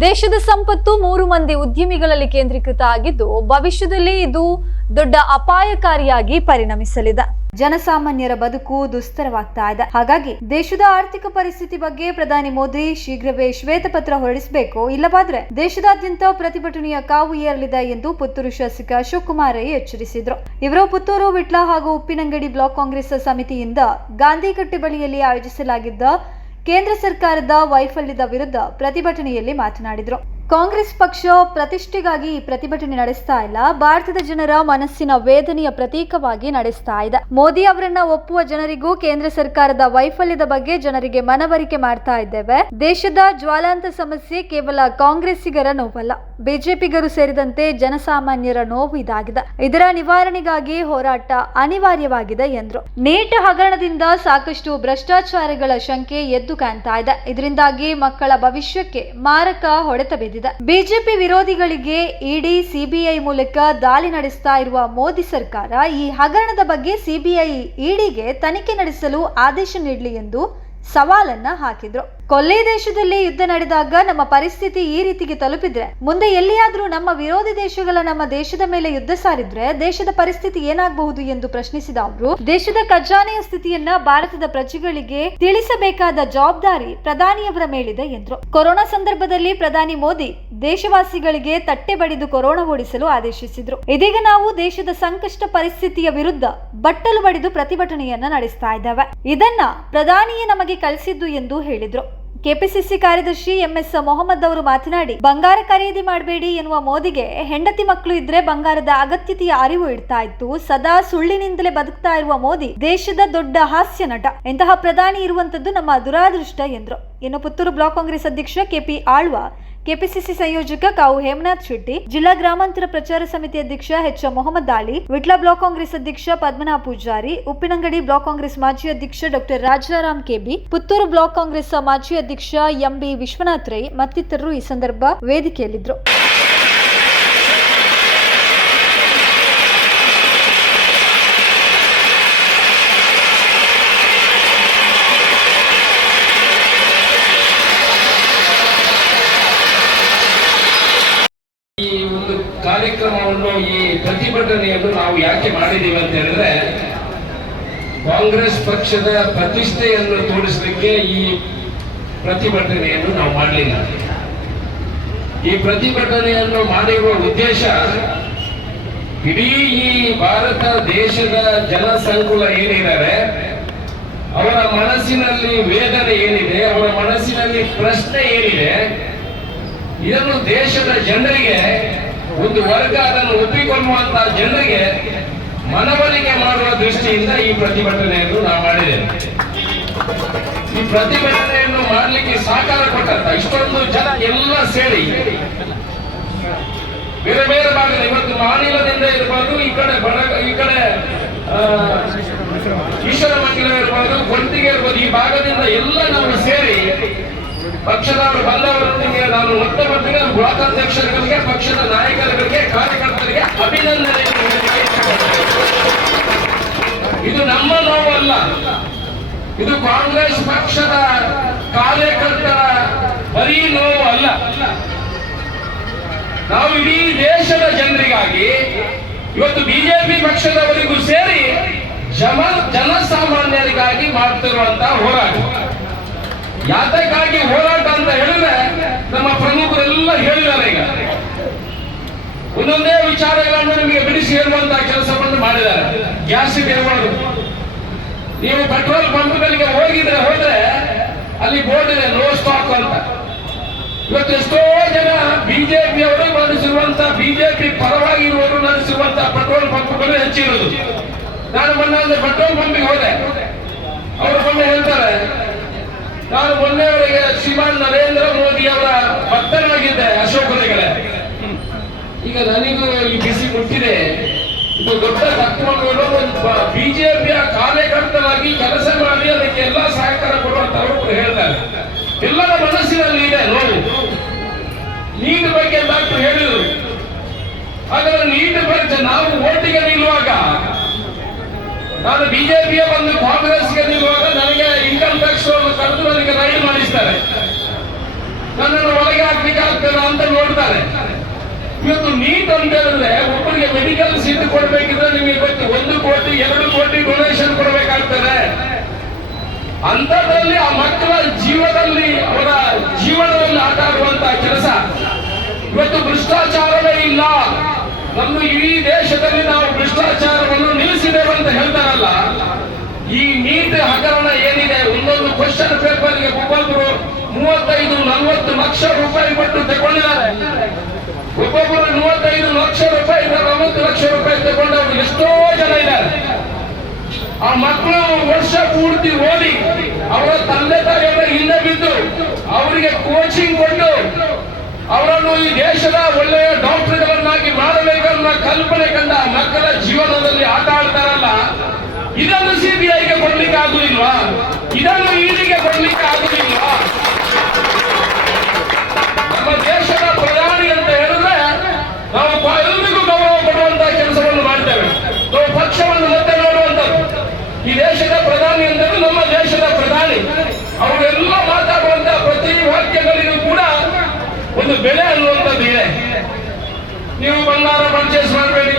ದೇಶದ ಸಂಪತ್ತು 3 ಮಂದಿ ಉದ್ಯಮಿಗಳಲ್ಲಿ ಕೇಂದ್ರೀಕೃತ ಆಗಿದ್ದು ಭವಿಷ್ಯದಲ್ಲಿ ಇದು ದೊಡ್ಡ ಅಪಾಯಕಾರಿಯಾಗಿ ಪರಿಣಮಿಸಲಿದೆ. ಜನಸಾಮಾನ್ಯರ ಬದುಕು ದುಸ್ತರವಾಗ್ತಾ ಇದೆ. ಹಾಗಾಗಿ ದೇಶದ ಆರ್ಥಿಕ ಪರಿಸ್ಥಿತಿ ಬಗ್ಗೆ ಪ್ರಧಾನಿ ಮೋದಿ ಶೀಘ್ರವೇ ಶ್ವೇತಪತ್ರ ಹೊರಡಿಸಬೇಕು, ಇಲ್ಲವಾದ್ರೆ ದೇಶದಾದ್ಯಂತ ಪ್ರತಿಭಟನೆಯ ಕಾವು ಏರಲಿದೆ ಎಂದು ಪುತ್ತೂರು ಶಾಸಕ ಅಶೋಕ್ ಕುಮಾರ್ ರೈ ಎಚ್ಚರಿಸಿದ್ರು. ಇವರು ಪುತ್ತೂರು ವಿಟ್ಲ ಹಾಗೂ ಉಪ್ಪಿನಂಗಡಿ ಬ್ಲಾಕ್ ಕಾಂಗ್ರೆಸ್ ಸಮಿತಿಯಿಂದ ಗಾಂಧಿಕಟ್ಟೆ ಬಳಿಯಲ್ಲಿ ಆಯೋಜಿಸಲಾಗಿದ್ದ ಕೇಂದ್ರ ಸರ್ಕಾರದ ವೈಫಲ್ಯದ ವಿರುದ್ಧ ಪ್ರತಿಭಟನೆಯಲ್ಲಿ ಮಾತನಾಡಿದರು. ಕಾಂಗ್ರೆಸ್ ಪಕ್ಷ ಪ್ರತಿಷ್ಠೆಗಾಗಿ ಈ ಪ್ರತಿಭಟನೆ ನಡೆಸ್ತಾ ಇಲ್ಲ, ಭಾರತದ ಜನರ ಮನಸ್ಸಿನ ವೇದನೆಯ ಪ್ರತೀಕವಾಗಿ ನಡೆಸ್ತಾ ಇದೆ. ಮೋದಿ ಅವರನ್ನ ಒಪ್ಪುವ ಜನರಿಗೂ ಕೇಂದ್ರ ಸರ್ಕಾರದ ವೈಫಲ್ಯದ ಬಗ್ಗೆ ಜನರಿಗೆ ಮನವರಿಕೆ ಮಾಡ್ತಾ ಇದ್ದೇವೆ. ದೇಶದ ಜ್ವಾಲಾಂತ ಸಮಸ್ಯೆ ಕೇವಲ ಕಾಂಗ್ರೆಸ್ಸಿಗರ ನೋವಲ್ಲ, ಬಿಜೆಪಿಗರು ಸೇರಿದಂತೆ ಜನಸಾಮಾನ್ಯರ ನೋವು ಇದಾಗಿದೆ. ಇದರ ನಿವಾರಣೆಗಾಗಿ ಹೋರಾಟ ಅನಿವಾರ್ಯವಾಗಿದೆ ಎಂದರು. ನೀಟ್ ಹಗರಣದಿಂದ ಸಾಕಷ್ಟು ಭ್ರಷ್ಟಾಚಾರಗಳ ಶಂಕೆ ಎದ್ದು ಕಾಣ್ತಾ ಇದೆ. ಇದರಿಂದಾಗಿ ಮಕ್ಕಳ ಭವಿಷ್ಯಕ್ಕೆ ಮಾರಕ ಹೊಡೆತ ಬಿದ್ದಿದೆ. ಬಿಜೆಪಿ ವಿರೋಧಿಗಳಿಗೆ ಇಡಿ, ಸಿಬಿಐ ಮೂಲಕ ದಾಳಿ ನಡೆಸ್ತಾ ಇರುವ ಮೋದಿ ಸರ್ಕಾರ ಈ ಹಗರಣದ ಬಗ್ಗೆ ಸಿಬಿಐ, ಇಡಿಗೆ ತನಿಖೆ ನಡೆಸಲು ಆದೇಶ ನೀಡಲಿ ಎಂದು ಸವಾಲನ್ನ ಹಾಕಿದ್ರು. ಕೊಲ್ಲಿ ದೇಶದಲ್ಲಿ ಯುದ್ಧ ನಡೆದಾಗ ನಮ್ಮ ಪರಿಸ್ಥಿತಿ ಈ ರೀತಿಗೆ ತಲುಪಿದ್ರೆ ಮುಂದೆ ಎಲ್ಲಿಯಾದ್ರೂ ನಮ್ಮ ವಿರೋಧಿ ದೇಶಗಳ ನಮ್ಮ ದೇಶದ ಮೇಲೆ ಯುದ್ಧ ಸಾರಿದ್ರೆ ದೇಶದ ಪರಿಸ್ಥಿತಿ ಏನಾಗಬಹುದು ಎಂದು ಪ್ರಶ್ನಿಸಿದ ಅವರು, ದೇಶದ ಖಜಾನೆಯ ಸ್ಥಿತಿಯನ್ನ ಭಾರತದ ಪ್ರಜೆಗಳಿಗೆ ತಿಳಿಸಬೇಕಾದ ಜವಾಬ್ದಾರಿ ಪ್ರಧಾನಿಯವರ ಮೇಲಿದೆ ಎಂದರು. ಕೊರೋನಾ ಸಂದರ್ಭದಲ್ಲಿ ಪ್ರಧಾನಿ ಮೋದಿ ದೇಶವಾಸಿಗಳಿಗೆ ತಟ್ಟೆ ಬಡಿದು ಕೊರೋನಾ ಓಡಿಸಲು ಆದೇಶಿಸಿದ್ರು. ಇದೀಗ ನಾವು ದೇಶದ ಸಂಕಷ್ಟ ಪರಿಸ್ಥಿತಿಯ ವಿರುದ್ಧ ಬಟ್ಟಲು ಬಡಿದು ಪ್ರತಿಭಟನೆಯನ್ನ ನಡೆಸ್ತಾ ಇದ್ದೇವೆ. ಇದನ್ನ ಪ್ರಧಾನಿಯೇ ನಮಗೆ ಕಲಿಸಿದ್ದು ಎಂದು ಹೇಳಿದ್ರು. ಕೆಪಿಸಿಸಿ ಕಾರ್ಯದರ್ಶಿ ಎಂಎಸ್ ಮೊಹಮ್ಮದ್ ಅವರು ಮಾತನಾಡಿ, ಬಂಗಾರ ಖರೀದಿ ಮಾಡಬೇಡಿ ಎನ್ನುವ ಮೋದಿಗೆ ಹೆಂಡತಿ ಮಕ್ಕಳು ಇದ್ರೆ ಬಂಗಾರದ ಅಗತ್ಯತೆಯ ಅರಿವು ಇಡ್ತಾ ಇತ್ತು. ಸದಾ ಸುಳ್ಳಿನಿಂದಲೇ ಬದುಕ್ತಾ ಇರುವ ಮೋದಿ ದೇಶದ ದೊಡ್ಡ ಹಾಸ್ಯ ನಟ. ಇಂತಹ ಪ್ರಧಾನಿ ಇರುವಂತದ್ದು ನಮ್ಮ ದುರಾದೃಷ್ಟ ಎಂದರು. ಇನ್ನು ಪುತ್ತೂರು ಬ್ಲಾಕ್ ಕಾಂಗ್ರೆಸ್ ಅಧ್ಯಕ್ಷ ಕೆಪಿ ಆಳ್ವ, ಕೆಪಿಸಿಸಿ ಸಂಯೋಜಕ ಕಾವು ಹೇಮನಾಥ್ ಶೆಟ್ಟಿ, ಜಿಲ್ಲಾ ಗ್ರಾಮಾಂತರ ಪ್ರಚಾರ ಸಮಿತಿ ಅಧ್ಯಕ್ಷ ಎಚ್ ಮೊಹಮ್ಮದ್ ಅಲಿ, ವಿಟ್ಲ ಬ್ಲಾಕ್ ಕಾಂಗ್ರೆಸ್ ಅಧ್ಯಕ್ಷ ಪದ್ಮನಾಭ ಪೂಜಾರಿ, ಉಪ್ಪಿನಂಗಡಿ ಬ್ಲಾಕ್ ಕಾಂಗ್ರೆಸ್ ಮಾಜಿ ಅಧ್ಯಕ್ಷ doctor Rajaram KB, Puttur block Congress ಮಾಜಿ ಅಧ್ಯಕ್ಷ ಎಂಬಿ ವಿಶ್ವನಾಥ್ ರೈ ಮತ್ತಿತರರು ಈ ಸಂದರ್ಭ ವೇದಿಕೆಯಲ್ಲಿದ್ದರು. ಕಾರ್ಯಕ್ರಮವನ್ನು, ಈ ಪ್ರತಿಭಟನೆಯನ್ನು ನಾವು ಯಾಕೆ ಮಾಡಿದ್ದೀವಿ ಅಂತ ಹೇಳಿದ್ರೆ, ಕಾಂಗ್ರೆಸ್ ಪಕ್ಷದ ಪ್ರತಿಷ್ಠೆಯನ್ನು ತೋರಿಸಲಿಕ್ಕೆ ಈ ಪ್ರತಿಭಟನೆಯನ್ನು ನಾವು ಮಾಡಲಿಲ್ಲ. ಈ ಪ್ರತಿಭಟನೆಯನ್ನು ಮಾಡಿರುವ ಉದ್ದೇಶ, ಇಡೀ ಈ ಭಾರತ ದೇಶದ ಜನಸಂಕುಲ ಏನಿದ್ದಾರೆ ಅವರ ಮನಸ್ಸಿನಲ್ಲಿ ವೇದನೆ ಏನಿದೆ, ಅವರ ಮನಸ್ಸಿನಲ್ಲಿ ಪ್ರಶ್ನೆ ಏನಿದೆ, ಇದನ್ನು ದೇಶದ ಜನರಿಗೆ, ಒಂದು ವರ್ಗ ಅದನ್ನು ಒಪ್ಪಿಕೊಳ್ಳುವಂತಹ ಜನರಿಗೆ ಮನವರಿಕೆ ಮಾಡುವ ದೃಷ್ಟಿಯಿಂದ ಈ ಪ್ರತಿಭಟನೆಯನ್ನು ನಾವು ಮಾಡಿದ್ದೇವೆ. ಈ ಪ್ರತಿಭಟನೆಯನ್ನು ಮಾಡಲಿಕ್ಕೆ ಸಹಕಾರ ಕೊಟ್ಟಂತ ಇಷ್ಟೊಂದು ಜನ ಎಲ್ಲ ಸೇರಿ ಬೇರೆ ಬೇರೆ ಭಾಗದ, ಇವತ್ತು ಮಾನಿಲದಿಂದ ಇರಬಹುದು, ಈ ಕಡೆ ಈಶ್ವರಮಂಗಲ ಇರಬಹುದು, ಗೊಂತಿಗೆ ಇರಬಹುದು, ಈ ಭಾಗದಿಂದ ಎಲ್ಲ ನಾವು ಸೇರಿ ಪಕ್ಷದವರು ಬಂದವರೊಂದಿಗೆ ನಾನು ಮತ್ತೊಬ್ಬರಿಗೆ, ಬ್ಲಾಕ್ ಅಧ್ಯಕ್ಷರುಗಳಿಗೆ, ಪಕ್ಷದ ನಾಯಕರುಗಳಿಗೆ, ಕಾರ್ಯಕರ್ತರಿಗೆ ಅಭಿನಂದನೆಯನ್ನು ಇದು ನಮ್ಮ ನೋವಲ್ಲ, ಇದು ಕಾಂಗ್ರೆಸ್ ಪಕ್ಷದ ಕಾರ್ಯಕರ್ತರ ಬರೀ ನೋವು ಅಲ್ಲ. ನಾವು ಇಡೀ ದೇಶದ ಜನರಿಗಾಗಿ ಇವತ್ತು ಬಿಜೆಪಿ ಪಕ್ಷದವರಿಗೂ ಸೇರಿ ಜನಸಾಮಾನ್ಯರಿಗಾಗಿ ಮಾಡ್ತಿರುವಂತಹ ಹೋರಾಟ. ಯಾತಕ್ಕಾಗಿ ಹೋರಾಟ ಅಂತ ಹೇಳಿದ್ರೆ ನಮ್ಮ ಪ್ರಮುಖರೆಲ್ಲ ಹೇಳಿದ್ದಾರೆ. ಈಗ ಒಂದೊಂದೇ ವಿಚಾರಗಳನ್ನು ನಿಮಗೆ ಬಿಡಿಸಿ ಹೇಳುವಂತಹ ಕೆಲಸವನ್ನು ಮಾಡಿದ್ದಾರೆ. ಗ್ಯಾಸ್ ಇರ್ಬೋದು, ನೀವು ಪೆಟ್ರೋಲ್ ಪಂಪ್ಗಳಿಗೆ ಹೋದ್ರೆ ಅಲ್ಲಿ ಬೋರ್ಡ್ ಇದೆ ನೋ ಸ್ಟಾಕ್ ಅಂತ. ಇವತ್ತು ಎಷ್ಟೋ ಜನ ಬಿಜೆಪಿಯವರು ನಡೆಸಿರುವಂತಹ, ಬಿಜೆಪಿ ಪರವಾಗಿ ಇರುವವರು ನಡೆಸಿರುವಂತಹ ಪೆಟ್ರೋಲ್ ಪಂಪ್ಗಳು ಹೆಚ್ಚಿರುವುದು. ನಾನು ಮೊನ್ನೆ ಪೆಟ್ರೋಲ್ ಪಂಪಿಗೆ ಹೋದೆ, ಅವರು ಮೊನ್ನೆ ಹೇಳ್ತಾರೆ, ನಾನು ಮೊನ್ನೆಯವರೆಗೆ ಶ್ರೀಮಾನ್ ನರೇಂದ್ರ ಮೋದಿ ಅವರ ಭಕ್ತನಾಗಿದ್ದೆ ಅಶೋಕರಗಳೇ, ಈಗ ನನಗೂ ಈ ಬಿಸಿ ಮುಟ್ಟಿದೆ. ಇದು ದೊಡ್ಡ ತತ್ವಗಳು, ಬಿಜೆಪಿಯ ಕಾರ್ಯಕರ್ತರಾಗಿ ಕೆಲಸ ಮಾಡಿ ಅದಕ್ಕೆ ಎಲ್ಲ ಸಹಕಾರ ಕೊಡುವಂತವರು ಹೇಳ್ತಾರೆ. ಎಲ್ಲರ ಮನಸ್ಸಿನಲ್ಲಿ ಇದೆ ನೋವು. ನೀಟ್ ಬಗ್ಗೆ ಡಾಕ್ಟರ್ ಹೇಳಿದರು, ಹಾಗಾದ್ರೆ ನೀಟ್ ಬಗ್ಗೆ ನಾವು ಓಟಿಗೆ ನಿಲ್ಲುವಾಗ, ನಾನು ಬಿಜೆಪಿಯ ಬಂದು ಕಾಂಗ್ರೆಸ್ಗೆ ನಿಲ್ಲುವಾಗ ನನಗೆ ಇನ್ಕಮ್ ಟ್ಯಾಕ್ಸ್ ಕರೆದು ನನಗೆ ರೈಡ್ ಮಾಡಿಸ್ತಾರೆ. ನನ್ನನ್ನು ಒಳಗೆ ಹಾಕ್ಲಿಕ್ಕೆ ಇವತ್ತು ನೀಟ್ ಅಂತ ಹೇಳಿದ್ರೆ ಒಬ್ಬರಿಗೆ ಮೆಡಿಕಲ್ ಸೀಟ್ ಕೊಡ್ಬೇಕಿದ್ರೆ ನಿಮಗೆ ಗೊತ್ತು 1 ಕೋಟಿ 2 ಕೋಟಿ ಡೊನೇಷನ್ ಕೊಡಬೇಕಾಗ್ತದೆ. ಅಂತದ್ರಲ್ಲಿ ಆ ಮಕ್ಕಳ ಜೀವದಲ್ಲಿ ಅವರ ಜೀವನದಲ್ಲಿ ಆಟ ಆಡುವಂತಹ ಕೆಲಸ. ಇವತ್ತು ಭ್ರಷ್ಟಾಚಾರವೇ ಇಲ್ಲ. ನಮ್ಮ ಇಡೀ ದೇಶದಲ್ಲಿ ನಾವು ಭ್ರಷ್ಟಾಚಾರವನ್ನು ನಿಲ್ಲಿಸಿದ್ದೇವೆ ಅಂತ ಹೇಳ್ತಾರಲ್ಲ. ಈ ನೀಟ್ ಹಗರಣ ಏನಿದೆ, ಒಂದೊಂದು ಕ್ವಶನ್ ಪೇಪರ್ಗೆ ಒಬ್ಬೊಬ್ಬರು 35-40 ಲಕ್ಷ ರೂಪಾಯಿ ಕೊಟ್ಟು ತಗೊಂಡಿದ್ದಾರೆ. ಒಬ್ಬೊಬ್ಬರು 35 ಲಕ್ಷ ರೂಪಾಯಿ 40 ಲಕ್ಷ ರೂಪಾಯಿ ತಗೊಂಡವರು ಎಷ್ಟೋ ಜನ ಇದ್ದಾರೆ. ಆ ಮಕ್ಕಳು ವರ್ಷ ಪೂರ್ತಿ ಓದಿ ಅವರ ತಂದೆ ತಾಯಿಯವರ ಹಿಂದೆ ಬಿದ್ದು ಅವರಿಗೆ ಕೋಚಿಂಗ್ ಕೊಟ್ಟು ಅವರನ್ನು ಈ ದೇಶದ ಒಳ್ಳೆಯ ಡಾಕ್ಟರ್ಗಳನ್ನಾಗಿ ಮಾಡಬೇಕನ್ನ ಕಲ್ಪನೆ ಕಂಡ ಮಕ್ಕಳ ಜೀವನದಲ್ಲಿ ಆಟ ಆಡ್ತಾರಲ್ಲ. ಇದನ್ನು ಸಿಬಿಐಗೆ ಕೊಡ್ಲಿಕ್ಕೆ ಆಗುದಿಲ್ವಾ? ಇದನ್ನು ಇಡಿಗೆ ಕೊಡ್ಲಿಕ್ಕೆ ಆಗುದಿಲ್ವಾ? ನಮ್ಮ ದೇಶದ ಪ್ರಧಾನಿ ಅಂತ ಹೇಳಿದ್ರೆ ನಾವು ಎಲ್ರಿಗೂ ಗೌರವ ಕೊಡುವಂತಹ ಕೆಲಸವನ್ನು ಮಾಡ್ತೇವೆ. ನಾವು ಪಕ್ಷವನ್ನು ಮತ್ತೆ ನೋಡುವಂಥದ್ದು. ಈ ದೇಶದ ಪ್ರಧಾನಿ ಅಂದರೆ ನಮ್ಮ ದೇಶದ ಪ್ರಧಾನಿ. ಅವರೆಲ್ಲ ಮಾತಾಡುವಂತಹ ಪ್ರತಿ ವಾಕ್ಯಗಳಿಗೂ ಕೂಡ ಒಂದು ಬೆಲೆ ಅನ್ನುವಂಥದ್ದು ಇದೆ. ನೀವು ಬಂಗಾರ ಪರ್ಚೇಸ್ ಮಾಡಬೇಡಿ,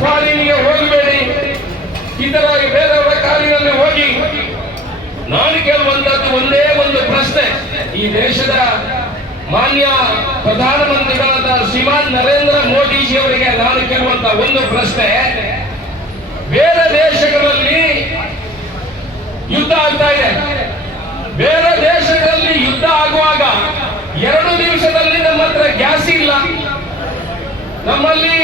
ಫಾರಿನ್ಗೆ ಹೋಗಬೇಡಿ, ಇತರ ಬೇರೆಯವರ ಕಾರಿನಲ್ಲಿ ಹೋಗಿ. ನಾನು ಕೇಳುವಂತದ್ದು ಒಂದೇ ಒಂದು ಪ್ರಶ್ನೆ. ಈ ದೇಶದ ಮಾನ್ಯ ಪ್ರಧಾನಮಂತ್ರಿಗಳಾದ ಶ್ರೀಮಾನ್ ನರೇಂದ್ರ ಮೋದಿಜಿಯವರಿಗೆ ನಾನು ಕೇಳುವಂತ ಒಂದು ಪ್ರಶ್ನೆ. ಬೇರೆ ದೇಶಗಳಲ್ಲಿ ಯುದ್ಧ ಆಗ್ತಾ ಇದೆ. ಬೇರೆ ದೇಶಗಳಲ್ಲಿ ಯುದ್ಧ ಆಗುವಾಗ 2 ದಿವಸದಲ್ಲಿ ನಮ್ಮ ಹತ್ರ ಗ್ಯಾಸ್ ಇಲ್ಲ, ನಮ್ಮಲ್ಲಿ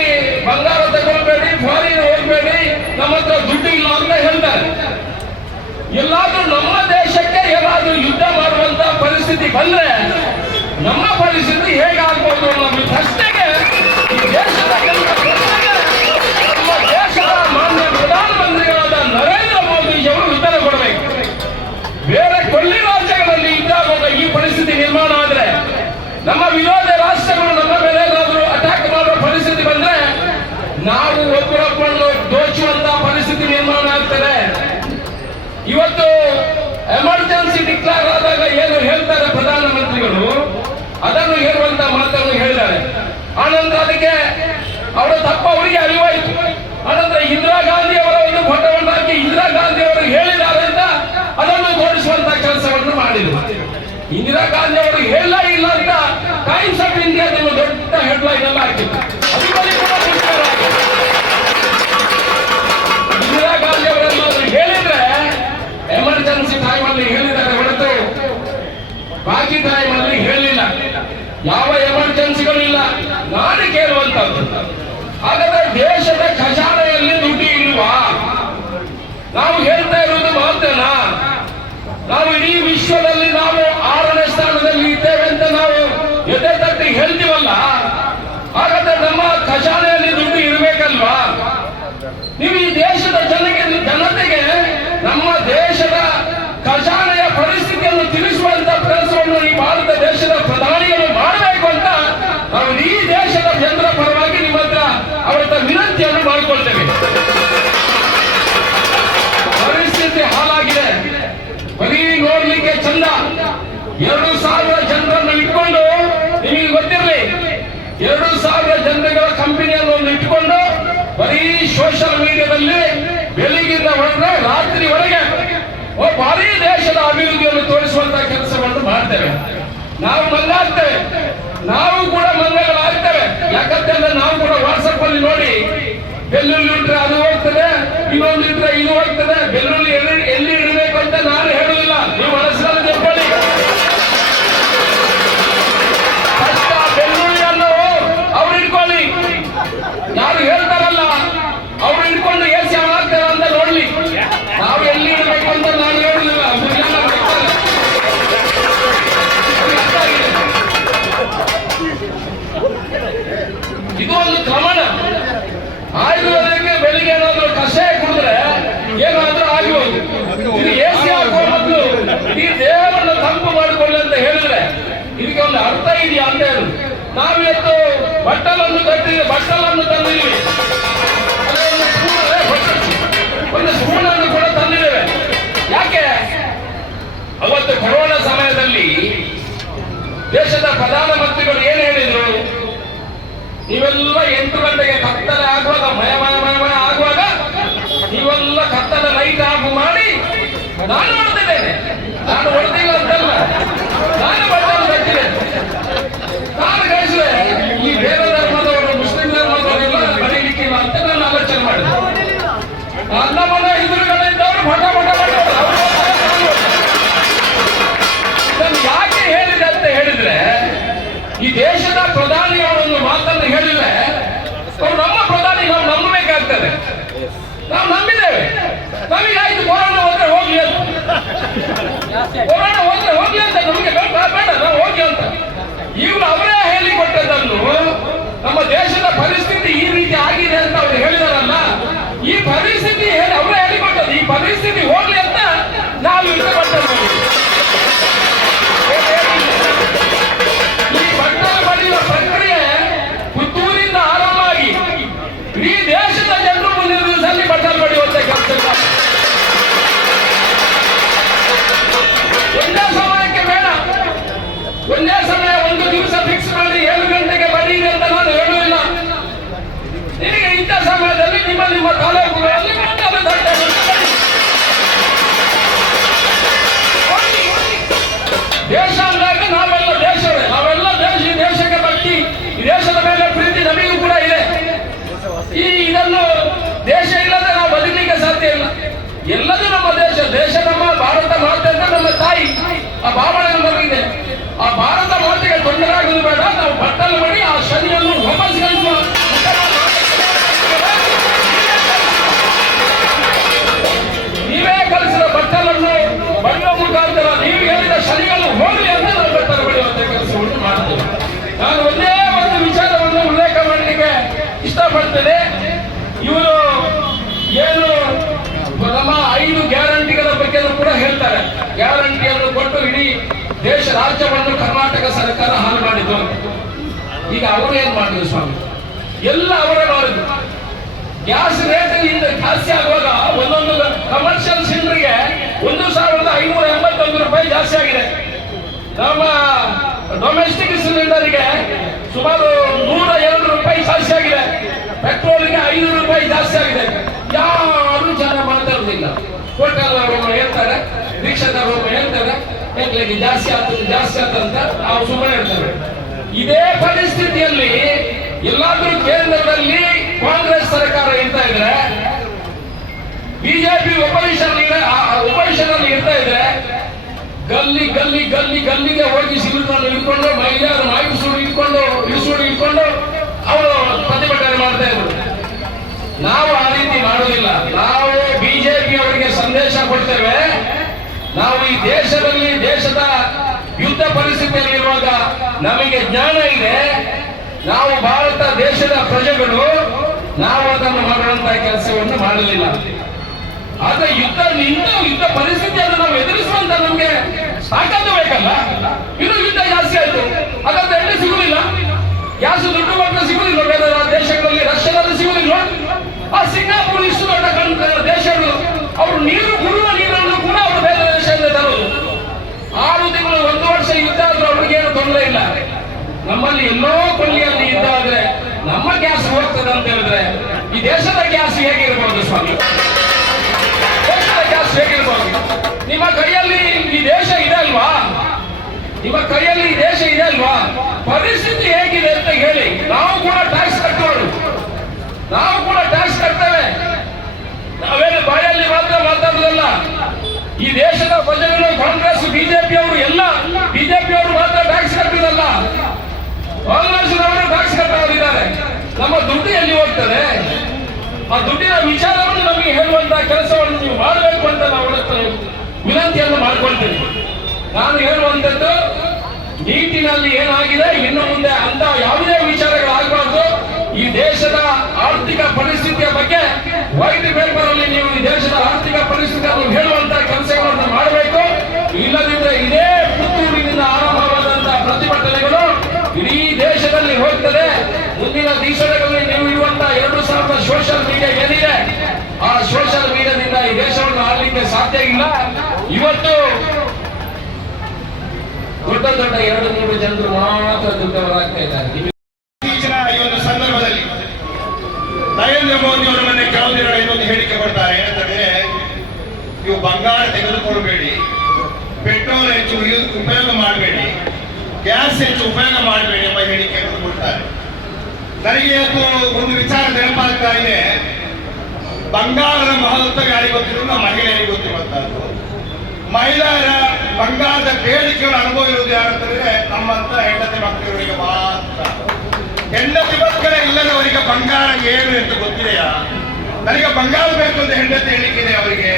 ಬಂಗಾರ ತಗೊಳ್ಬೇಡಿ, ಫಾರಿನ್ ಹೋಗ್ಬೇಡಿ, ನಮ್ಮ ಹತ್ರ ದುಡ್ಡು ಇಲ್ಲ ಅಂತ ಹೇಳ್ತಾರೆ. ಎಲ್ಲಾದ್ರೂ ನಮ್ಮ ದೇಶಕ್ಕೆ ಏನಾದ್ರೂ ಯುದ್ಧ ಮಾಡುವಂತ ಪರಿಸ್ಥಿತಿ ಬಂದ್ರೆ ನಮ್ಮ ಪರಿಸ್ಥಿತಿ ಹೇಗಾಗ್ಬೋದು ಅನ್ನೋ ಪ್ರಶ್ನೆಗೆ ದೇಶದ ನಮ್ಮ ದೇಶದ ಮಾನ್ಯ ಪ್ರಧಾನಮಂತ್ರಿಗಳಾದ ನರೇಂದ್ರ ಮೋದಿಜಿಯವರು ಉತ್ತರ ಕೊಡಬೇಕು. ಬೇರೆ ಕೊಲ್ಲಿ ರಾಜ್ಯಗಳಲ್ಲಿ ಯುದ್ಧ ಆಗುವಾಗ ಈ ಪರಿಸ್ಥಿತಿ ನಿರ್ಮಾಣ ಆದ್ರೆ, ನಮ್ಮ ವಿರೋಧ ರಾಷ್ಟ್ರಗಳು ನಮ್ಮ ಮೇಲೆ ಏನಾದರೂ ಅಟ್ಯಾಕ್ ಮಾಡುವ ಪರಿಸ್ಥಿತಿ ಬಂದ್ರೆ ನಾವು ಒಬ್ಬರೊಬ್ಬರನ್ನು ದೋಚುವಂತ ಪರಿಸ್ಥಿತಿ ನಿರ್ಮಾಣ ಆಗ್ತದೆ. ಇವತ್ತು ಎಮರ್ಜೆನ್ಸಿ ಡಿಕ್ಲೇರ್ ಆದಾಗ ಏನು ಹೇಳ್ತಾರೆ ಪ್ರಧಾನಮಂತ್ರಿಗಳು, ಅದನ್ನು ಹೇಳುವಂತ ಮಾತನ್ನು ಹೇಳಿದ್ದಾರೆ. ಆನಂತರ ಅದಕ್ಕೆ ಅವರ ತಪ್ಪ ಅವರಿಗೆ ಅರಿವಾಯಿತು. ಆನಂತರ ಇಂದಿರಾ ಗಾಂಧಿ ಅವರ ಒಂದು ಫೋಟೋವನ್ನು ಹಾಕಿ ಇಂದಿರಾ ಗಾಂಧಿ ಅವರು ಹೇಳಿದ್ದಾರೆ ಅಂತ ಅದನ್ನು ತೋರಿಸುವಂತ ಕೆಲಸವನ್ನು ಮಾಡಿದರು. ಇಂದಿರಾ ಗಾಂಧಿ ಅವರು ಹೇಳ ಇಲ್ಲ ಅಂತ ಟೈಮ್ಸ್ ಆಫ್ ಇಂಡಿಯಾ ದೊಡ್ಡ ಹೆಡ್ಲೈನ್ ಎಲ್ಲ ಹಾಕಿತ್ತು. ಇಂದಿರಾ ಗಾಂಧಿ ಅವರನ್ನು ಹೇಳಿದ್ರೆ ಎಮರ್ಜೆನ್ಸಿ ಟೈಮ್ ಅಲ್ಲಿ ಹೇಳಿದ್ದಾರೆ ಹೊರತು ಬಾಕಿ ಟೈಮ್ ಅಲ್ಲಿ ಹೇಳಿಲ್ಲ. ಯಾವ ಎಮರ್ಜೆನ್ಸಿಗಳು ಇಲ್ಲ. ನಾನು ಕೇಳುವಂತದ್ದು, ಹಾಗಾದ್ರೆ ದೇಶದ ಖಜಾನೆಯಲ್ಲಿ ದುಡ್ಡು ಇಲ್ವಾ? ನಾವು ಹೇಳ್ತಾ ಇರುವುದು ಮಾತ್ರನಾ? ನಾವು ಇಡೀ ವಿಶ್ವದಲ್ಲಿ ನಾವು 6ನೇ ಸ್ಥಾನದಲ್ಲಿ ಇದ್ದೇವೆ ಅಂತ ನಾವು ಎದೆ ತಟ್ಟಿ ಹೇಳ್ತೀವಲ್ಲ, ಹಾಗಾದ್ರೆ ನಮ್ಮ ಖಜಾನೆಯಲ್ಲಿ ದುಡ್ಡು ಇರಬೇಕಲ್ವಾ? ನೀವು ಈ ದೇಶದ ಜನತೆಗೆ ನಮ್ಮ ದೇಶದ ಖಜಾನೆಯ ಪರಿಸ್ಥಿತಿಯನ್ನು ತಿಳಿಸುವಂತ ಕೆಲಸವನ್ನು ಈ ಭಾರತ ದೇಶದ ಪ್ರಧಾನಿಗಳು ಮಾಡಬೇಕು ಅಂತ ನಾವು ಈ ದೇಶದ ಜನರ ಪರವಾಗಿ ನಿಮ್ಮ ಹತ್ರ ಅವರ ವಿನಂತಿಯನ್ನು ಮಾಡಿಕೊಳ್ತೇವೆ. ಪರಿಸ್ಥಿತಿ ಹಾಳಾಗಿದೆ. ಬರೀ ನೋಡ್ಲಿಕ್ಕೆ ಚಂದ. 2,000 ಜನರನ್ನು ಇಟ್ಕೊಂಡು, ನಿಮಗೆ ಗೊತ್ತಿರಲಿ, 2,000 ಜನಗಳ ಕಂಪನಿಯನ್ನು ಒಂದು ಇಟ್ಕೊಂಡು ಬರೀ ಸೋಷಿಯಲ್ ಮೀಡಿಯಾದಲ್ಲಿ ಬೆಳಗಿಂದ ಹೊರಗೆ ರಾತ್ರಿವರೆಗೆ ಭಾರೀ ದೇಶದ ಅಭಿವೃದ್ಧಿಯನ್ನು ತೋರಿಸುವಂತಹ ಕೆಲಸವನ್ನು ಮಾಡ್ತೇವೆ. ನಾವು ಮಂಗಾಗ್ತೇವೆ, ನಾವು ಕೂಡ ಮಂಗಗಳಾಗ್ತೇವೆ. ಯಾಕಂತಂದ್ರೆ ನಾವು ಕೂಡ ವಾಟ್ಸಪ್ ಅಲ್ಲಿ ನೋಡಿ, ಬೆಳ್ಳುಳ್ಳಿ ಇಟ್ರೆ ಅದು ಹೋಗ್ತದೆ, ಇನ್ನೊಂದು ಇಟ್ರೆ ಇದು ಹೋಗ್ತದೆ. ಬೆಳ್ಳುಳ್ಳಿ ಎಲ್ಲಿ ಇಡಬೇಕು ಅಂತ ನಾನು ಹೇಳುವುದಿಲ್ಲ, ನೀವು ಮನಸ್ಸಿನಲ್ಲಿ ತಿಳ್ಕೊಳ್ಳಿ. ಕಷ್ಟ ಬೆಳ್ಳುಳ್ಳಿಯನ್ನು ಅವ್ರು ಇಟ್ಕೊಳ್ಳಿ, ಯಾರು ಹೇಳ್ತಾರಲ್ಲ ಅವ್ರು ಇಟ್ಕೊಂಡು ಎಷ್ಟು ಹಾಳಾಗ್ತಾರೆ ಅಂತ ನೋಡ್ಲಿ. ನಾವು ಎಲ್ಲಿ ಇಡಬೇಕು ಅಂತ ನಾನು ಹೇಳುದಿಲ್ಲ. ಇದು ಒಂದು ಕ್ರಮಣ. ಆಯುರ್ವೇದಕ್ಕೆ ಬೆಳಿಗ್ಗೆ ಏನಾದ್ರು ಕಷಾಯ ಕುಡಿದ್ರೆ ಏನಾದ್ರೂ ಆಗಬಹುದು. ಇದು ಎಸಿ ಹಾಕುವ ಮೊದಲು ಈ ದೇಹವನ್ನು ತಂಪು ಮಾಡಿಕೊಳ್ಳಿ ಅಂತ ಹೇಳಿದ್ರೆ ಇದಕ್ಕೆ ಒಂದು ಅರ್ಥ ಇದೆಯಾ ಅಂತ ಹೇಳುದು. ನಾವಿವತ್ತು ಬಟ್ಟಲನ್ನು ತಂದಿದ್ದೀವಿ, ಒಂದು ಸ್ಪೂನನ್ನು ಕೂಡ ತಂದಿದ್ದೇವೆ. ಯಾಕೆ? ಅವತ್ತು ಕೊರೋನಾ ಸಮಯದಲ್ಲಿ ದೇಶದ ಪ್ರಧಾನಮಂತ್ರಿಗಳು ಏನು ಹೇಳಿದ್ರು? ನೀವೆಲ್ಲ ಈ ದೇಶದ ಪ್ರಧಾನಿ ಅವರೊಂದು ಮಾತನ್ನು ಹೇಳಿದ್ರೆ ಅವ್ರು ನಮ್ಮ ಪ್ರಧಾನಿ ನಾವು ನಂಬಬೇಕಾಗ್ತದೆ. ನಾವು ನಂಬಿದ್ದೇವೆ, ನಮಗಾಯ್ತು ಕೊರೋನಾ ಹೋದ್ರೆ ಹೋಗ್ಲಿ ಅಂತ, ಕೊರೋನಾ ಹೋದ್ರೆ ಹೋಗ್ಲಿ ಅಂತ, ನಮಗೆ ಬೇಡ ನಾವು ಹೋಗಿ ಅಂತ. ಇವರು ಅವರೇ ಹೇಳಿಕೊಟ್ಟದನ್ನು ನಮ್ಮ ದೇಶದ ಪರಿಸ್ಥಿತಿ ಈ ರೀತಿ ಆಗಿದೆ ಅಂತ ಅವ್ರು ಹೇಳಿದಾರಲ್ಲ, ಈ ಪರಿಸ್ಥಿತಿ ಅವರೇ ಹೇಳಿಕೊಟ್ಟದ್ದು, ಈ ಪರಿಸ್ಥಿತಿ ಹೋಗ್ಲಿ ಅಂತ ನಾವು ಇಷ್ಟಪಟ್ಟದ್ದು. ಈ ಬಟ್ಟಲು ಬಡಿಯುವ ಪ್ರಕ್ರಿಯೆ ಪುತ್ತೂರಿಂದ ಆರಂಭ ಆಗಿ ಇಡೀ ದೇಶದ ಜನರು ಮುಂದಿನ ದಿವಸದಲ್ಲಿ ಬಟ್ಟಲು ಬಡಿಯುವಂತೆ ಕೆಲಸ. ಒಂದೇ ಸಮಯಕ್ಕೆ ಬೇಡ, ಒಂದೇ ಸಮಯ ಒಂದು ದಿವಸ ಫಿಕ್ಸ್ ಮಾಡಿ 7 ಗಂಟೆಗೆ ಬಡೀರಿ ಅಂತ ನಾನು ಹೇಳುವುದಿಲ್ಲ. ನಿನಗೆ ಇಂಥ ಸಮಯದಲ್ಲಿ ನಿಮ್ಮ ತಾಲೂಕುಗಳಲ್ಲಿ ದೇಶ ಅಂದಾಗ ನಾವೆಲ್ಲ ದೇಶವೇ, ನಾವೆಲ್ಲ ದೇಶಕ್ಕೆ ಭಕ್ತಿ, ಈ ದೇಶದ ಮೇಲೆ ಪ್ರೀತಿ ನಮಗೂ ಕೂಡ ಇದೆ. ಇದನ್ನು ದೇಶ ಇಲ್ಲದೆ ನಾವು ಬದುಕಲಿಕ್ಕೆ ಸಾಧ್ಯ ಇಲ್ಲ. ಎಲ್ಲದೂ ನಮ್ಮ ದೇಶ ನಮ್ಮ ಭಾರತ ಮಾತೆ ಅಂತ ನಮ್ಮ ತಾಯಿ, ಆ ಭಾವನೆ ನಮಗಿದೆ. ಆ ಭಾರತ ಮಾತೆಗೆ ತೊಂದರೆ ಆಗುವುದು ಬೇಡ, ನಾವು ಬಟ್ಟಲು ಮಾಡಿ ಆ ಶನಿಯನ್ನು ವಾಪಸ್ ಕಳಿಸುವ. ನೀವೇ ಕಳಿಸಿದ ಬಟ್ಟಲನ್ನು ಬಣ್ಣುವ ಮುಖಾಂತರ ನೀವು ಹೇಳಿದ ಶನಿಯನ್ನು ಹೋಗಲಿ ಅಂತ ನಾವು ಬಟ್ಟಲು ಬಡಿಯುವಂತ ಕೆಲಸವನ್ನು ಮಾಡ್ತೇವೆ. ನಾನು ಒಂದೇ ಒಂದು ವಿಚಾರವನ್ನು ಉಲ್ಲೇಖ ಮಾಡಲಿಕ್ಕೆ ಇಷ್ಟಪಡ್ತೇನೆ. ಇವರು ಏನು ನಮ್ಮ 5 ಗ್ಯಾರಂಟಿಗಳ ಬಗ್ಗೆ ಕೂಡ ಹೇಳ್ತಾರೆ. ಗ್ಯಾರಂಟಿಯನ್ನು ಕೊಟ್ಟು ಇಡೀ ದೇಶ ರಾಜ್ಯವನ್ನು ಕರ್ನಾಟಕ ಸರ್ಕಾರ ಹಾಳು ಮಾಡಿದ್ದು. ಈಗ ಅವರು ಏನ್ ಮಾಡಿದ್ರು ಸ್ವಾಮಿ? ಎಲ್ಲ ಅವರೇ ಮಾಡಿದ್ರು. ಗ್ಯಾಸ್ ರೇಟ್ ಜಾಸ್ತಿ ಆಗುವಾಗ ಒಂದೊಂದು ಕಮರ್ಷಿಯಲ್ ಸಿಲಿಂಡರ್ಗೆ 1,581 ರೂಪಾಯಿ ಜಾಸ್ತಿ ಆಗಿದೆ. ನಮ್ಮ ಡೊಮೆಸ್ಟಿಕ್ ಸಿಲಿಂಡರ್ಗೆ ಸುಮಾರು 102 ರೂಪಾಯಿ ಜಾಸ್ತಿ ಆಗಿದೆ. ಪೆಟ್ರೋಲ್ಗೆ 5 ರೂಪಾಯಿ ಜಾಸ್ತಿ ಆಗಿದೆ. ಯಾರು ಜನ ಮಾತಾಡುದಿಲ್ಲ. ಹೋಟೆಲ್ ಹೇಳ್ತಾರೆ, ರಿಕ್ಷಾದವರು ಹೇಳ್ತಾರೆ, ಜಾಸ್ತಿ ಆಗ್ತದಂತ ನಾವು ಸುಮ್ಮನೆ ಹೇಳ್ತೇವೆ. ಇದೇ ಪರಿಸ್ಥಿತಿಯಲ್ಲಿ ಎಲ್ಲಾದ್ರೂ ಕೇಂದ್ರದಲ್ಲಿ ಕಾಂಗ್ರೆಸ್ ಸರ್ಕಾರ ಇರ್ತಾ ಇದ್ರೆ, ಬಿಜೆಪಿ ಒಪೋಸಿಷನ್ ಇರ್ತಾ ಇದ್ರೆ, ಗಲ್ಲಿಗೆ ಹೋಗಿ ಸಿಗುಗಳನ್ನು ಇಟ್ಕೊಂಡು ಮಹಿಳೆಯರು ಮಾಹಿತಿ ಇಟ್ಕೊಂಡು ಅವರು ಪ್ರತಿಭಟನೆ ಮಾಡ್ತಾ ಇದ್ರು. ನಾವು ಆ ರೀತಿ ಮಾಡುವುದಿಲ್ಲ. ನಾವು ಬಿಜೆಪಿ ಅವರಿಗೆ ಸಂದೇಶ ಕೊಡ್ತೇವೆ, ನಾವು ಈ ದೇಶದ ಯುದ್ಧ ಪರಿಸ್ಥಿತಿಯಲ್ಲಿ ಇರುವಾಗ ನಮಗೆ ಜ್ಞಾನ ಇದೆ. ನಾವು ಭಾರತ ದೇಶದ ಪ್ರಜೆಗಳು, ನಾವು ಅದನ್ನು ಮಾಡುವಂತಹ ಕೆಲಸವನ್ನು ಮಾಡಲಿಲ್ಲ. ಆದ್ರೆ ಯುದ್ಧ ಪರಿಸ್ಥಿತಿಯನ್ನು ನಾವು ಎದುರಿಸುವಂತ ನಮ್ಗೆ ತಾಕತ್ತು ಬೇಕಲ್ಲ. ಇನ್ನು ಯುದ್ಧ ಜಾಸ್ತಿ ಆಯ್ತು, ಹಾಗಾದ್ರೆ ಎಣ್ಣೆ ಸಿಗುದಿಲ್ಲ, ಗ್ಯಾಸ್ ದುಡ್ಡು ಮಾತ್ರ ಸಿಗುದಿಲ್ಲ. ಬೇರೆ ದೇಶಗಳಲ್ಲಿ ರಷ್ಯಾದಲ್ಲಿ ಸಿಗುದಿಲ್ಲ. ಆ ಸಿಂಗಾಪುರ್ ಇಷ್ಟು ದೊಡ್ಡ ದೇಶಗಳು, ಅವರು ಕುಡಿಯುವ ನೀರನ್ನು ಕೂಡ ಅವರು ಬೇರೆ ದೇಶದಿಂದ ತರುವುದು. 6 ತಿಂಗಳು 1 ವರ್ಷ ಯುದ್ಧ ಆದ್ರೂ ಅವ್ರಿಗೇನು ತೊಂದರೆ ಇಲ್ಲ. ನಮ್ಮಲ್ಲಿ ಎಲ್ಲೋ ಕೊಲ್ಲಿಯಲ್ಲಿ ಯುದ್ಧ ಆದ್ರೆ ನಮ್ಮ ಗ್ಯಾಸ್ ಹೋಗ್ತದೆ ಅಂತ ಹೇಳಿದ್ರೆ ಈ ದೇಶದ ಗ್ಯಾಸ್ ಹೇಗಿರ್ಬೋದು ಸ್ವಾಮಿ? ದೇಶದ ಗ್ಯಾಸ್ ಹೇಗಿರ್ಬೋದು? ನಿಮ್ಮ ಕೈಯಲ್ಲಿ ಈ ದೇಶ ಇದೆ ಅಲ್ವಾ? ನಿಮ್ಮ ಕೈಯಲ್ಲಿ ಈ ದೇಶ ಇದೆ ಅಲ್ವಾ? ಪರಿಸ್ಥಿತಿ ಹೇಗಿದೆ ಅಂತ ಹೇಳಿ. ನಾವು ಕೂಡ ಟ್ಯಾಕ್ಸ್ ಕಟ್ಟೋರು, ನಾವು ಕೂಡ ಟ್ಯಾಕ್ಸ್ ಕಟ್ತೇವೆ. ನಾವೇನು ಬಾಯಲ್ಲಿ ಮಾತ್ರ ಮಾತಾಡುದಲ್ಲ. ಈ ದೇಶದ ಪ್ರಜೆಗಳು, ಕಾಂಗ್ರೆಸ್ ಬಿಜೆಪಿ ಅವರು ಮಾತ್ರ ಟ್ಯಾಕ್ಸ್ ಕಟ್ಟಿದಲ್ಲ, ಕಾಂಗ್ರೆಸ್ನವರು ಟ್ಯಾಕ್ಸ್ ಕಟ್ಟೋರಿದ್ದಾರೆ. ನಮ್ಮ ದುಡ್ಡು ಎಲ್ಲಿ ಹೋಗ್ತದೆ? ಆ ದುಡ್ಡಿನ ವಿಚಾರವನ್ನು ನಮಗೆ ಹೇಳುವಂತಹ ಕೆಲಸವನ್ನು ನೀವು ಮಾಡಬೇಕು ಅಂತ ನಾವು ವಿನಂತಿಯನ್ನು ಮಾಡ್ಕೊಳ್ತೇವೆ. ನಾನು ಹೇಳುವಂಥದ್ದು, ನೀತಿನಲ್ಲಿ ಏನಾಗಿದೆ, ಇನ್ನು ಮುಂದೆ ಅಂತ ಯಾವುದೇ ವಿಚಾರಗಳಾಗಬಾರ್ದು. ಈ ದೇಶದ ಆರ್ಥಿಕ ಪರಿಸ್ಥಿತಿಯ ಬಗ್ಗೆ ವೈಟ್ ಪೇಪರ್ ಅಲ್ಲಿ ನೀವು ಈ ದೇಶದ ಆರ್ಥಿಕ ಪರಿಸ್ಥಿತಿಯನ್ನು ಹೇಳುವಂತಹ ಕೆಲಸಗಳನ್ನು ಮಾಡಬೇಕು. ಇಲ್ಲದಿದ್ದರೆ ಇದೇ ಪುತ್ತೂರಿನಿಂದ ಆರಂಭವಾದಂತಹ ಪ್ರತಿಭಟನೆಗಳು ಇಡೀ ದೇಶದಲ್ಲಿ ಹೋಗ್ತದೆ. ಮುಂದಿನ ದಿವಸಗಳಲ್ಲಿ ನೀವು ಇರುವಂತಹ 2,000 ಸೋಷಿಯಲ್ ಮೀಡಿಯಾ ಏನಿದೆ, ಆ ಸೋಷಿಯಲ್ ಮೀಡಿಯಾದಿಂದ ಈ ದೇಶವನ್ನು ಆಳ್ಲಿಕ್ಕೆ ಸಾಧ್ಯ ಇಲ್ಲ. ಇವತ್ತು ದೊಡ್ಡ 2-3 ಜನರು ಮಾತ್ರ ದುಡ್ಡವರಾಗ್ತಾ ಇದ್ದಾರೆ. ಈ ಒಂದು ಸಂದರ್ಭದಲ್ಲಿ ನರೇಂದ್ರ ಮೋದಿ ಅವರು ಮೊನ್ನೆ ಕೆಲವು ದಿನ ಇನ್ನೊಂದು ಹೇಳಿಕೆ ಕೊಡ್ತಾರೆ. ಏನಂತಂದ್ರೆ, ನೀವು ಬಂಗಾರ ತೆಗೆದುಕೊಳ್ಬೇಡಿ, ಪೆಟ್ರೋಲ್ ಹೆಚ್ಚು ಉಪಯೋಗ ಮಾಡಬೇಡಿ, ಗ್ಯಾಸ್ ಹೆಚ್ಚು ಉಪಯೋಗ ಮಾಡಬೇಡಿ ಎಂಬ ಹೇಳಿಕೆಯನ್ನು ಕೊಡ್ತಾರೆ. ನನಗೆ ಇವತ್ತು ಒಂದು ವಿಚಾರ ನೆನಪಾಗ್ತಾ ಇದೆ. ಬಂಗಾರದ ಮಹತ್ವ ಯಾರಿಗೆ ಗೊತ್ತಿರೋದು, ಮಹಿಳೆಯರಿಗೆ ಗೊತ್ತಿರುವಂತಹದ್ದು. ಮಹಿಳೆಯರ ಬಂಗಾರದ ಬೇಡಿಕೆಯನ್ನು ಅನುಭವ ಇರುವುದು ಯಾರಂತಂದ್ರೆ ನಮ್ಮಂತ ಹೆಂಡತಿ ಮಕ್ಕಳಿಗೆ ಮಾತ್ರ. ಹೆಂಡತಿ ಮಕ್ಕಳೇ ಇಲ್ಲದವರಿಗೆ ಬಂಗಾರ ಏನು ಅಂತ ಗೊತ್ತಿದೆಯಾ? ನನಗೆ ಬಂಗಾರ ಬೇಕು ಅಂತ ಹೆಂಡತಿ ಹೇಳಿಕ್ಕಿದೆ ಅವರಿಗೆ,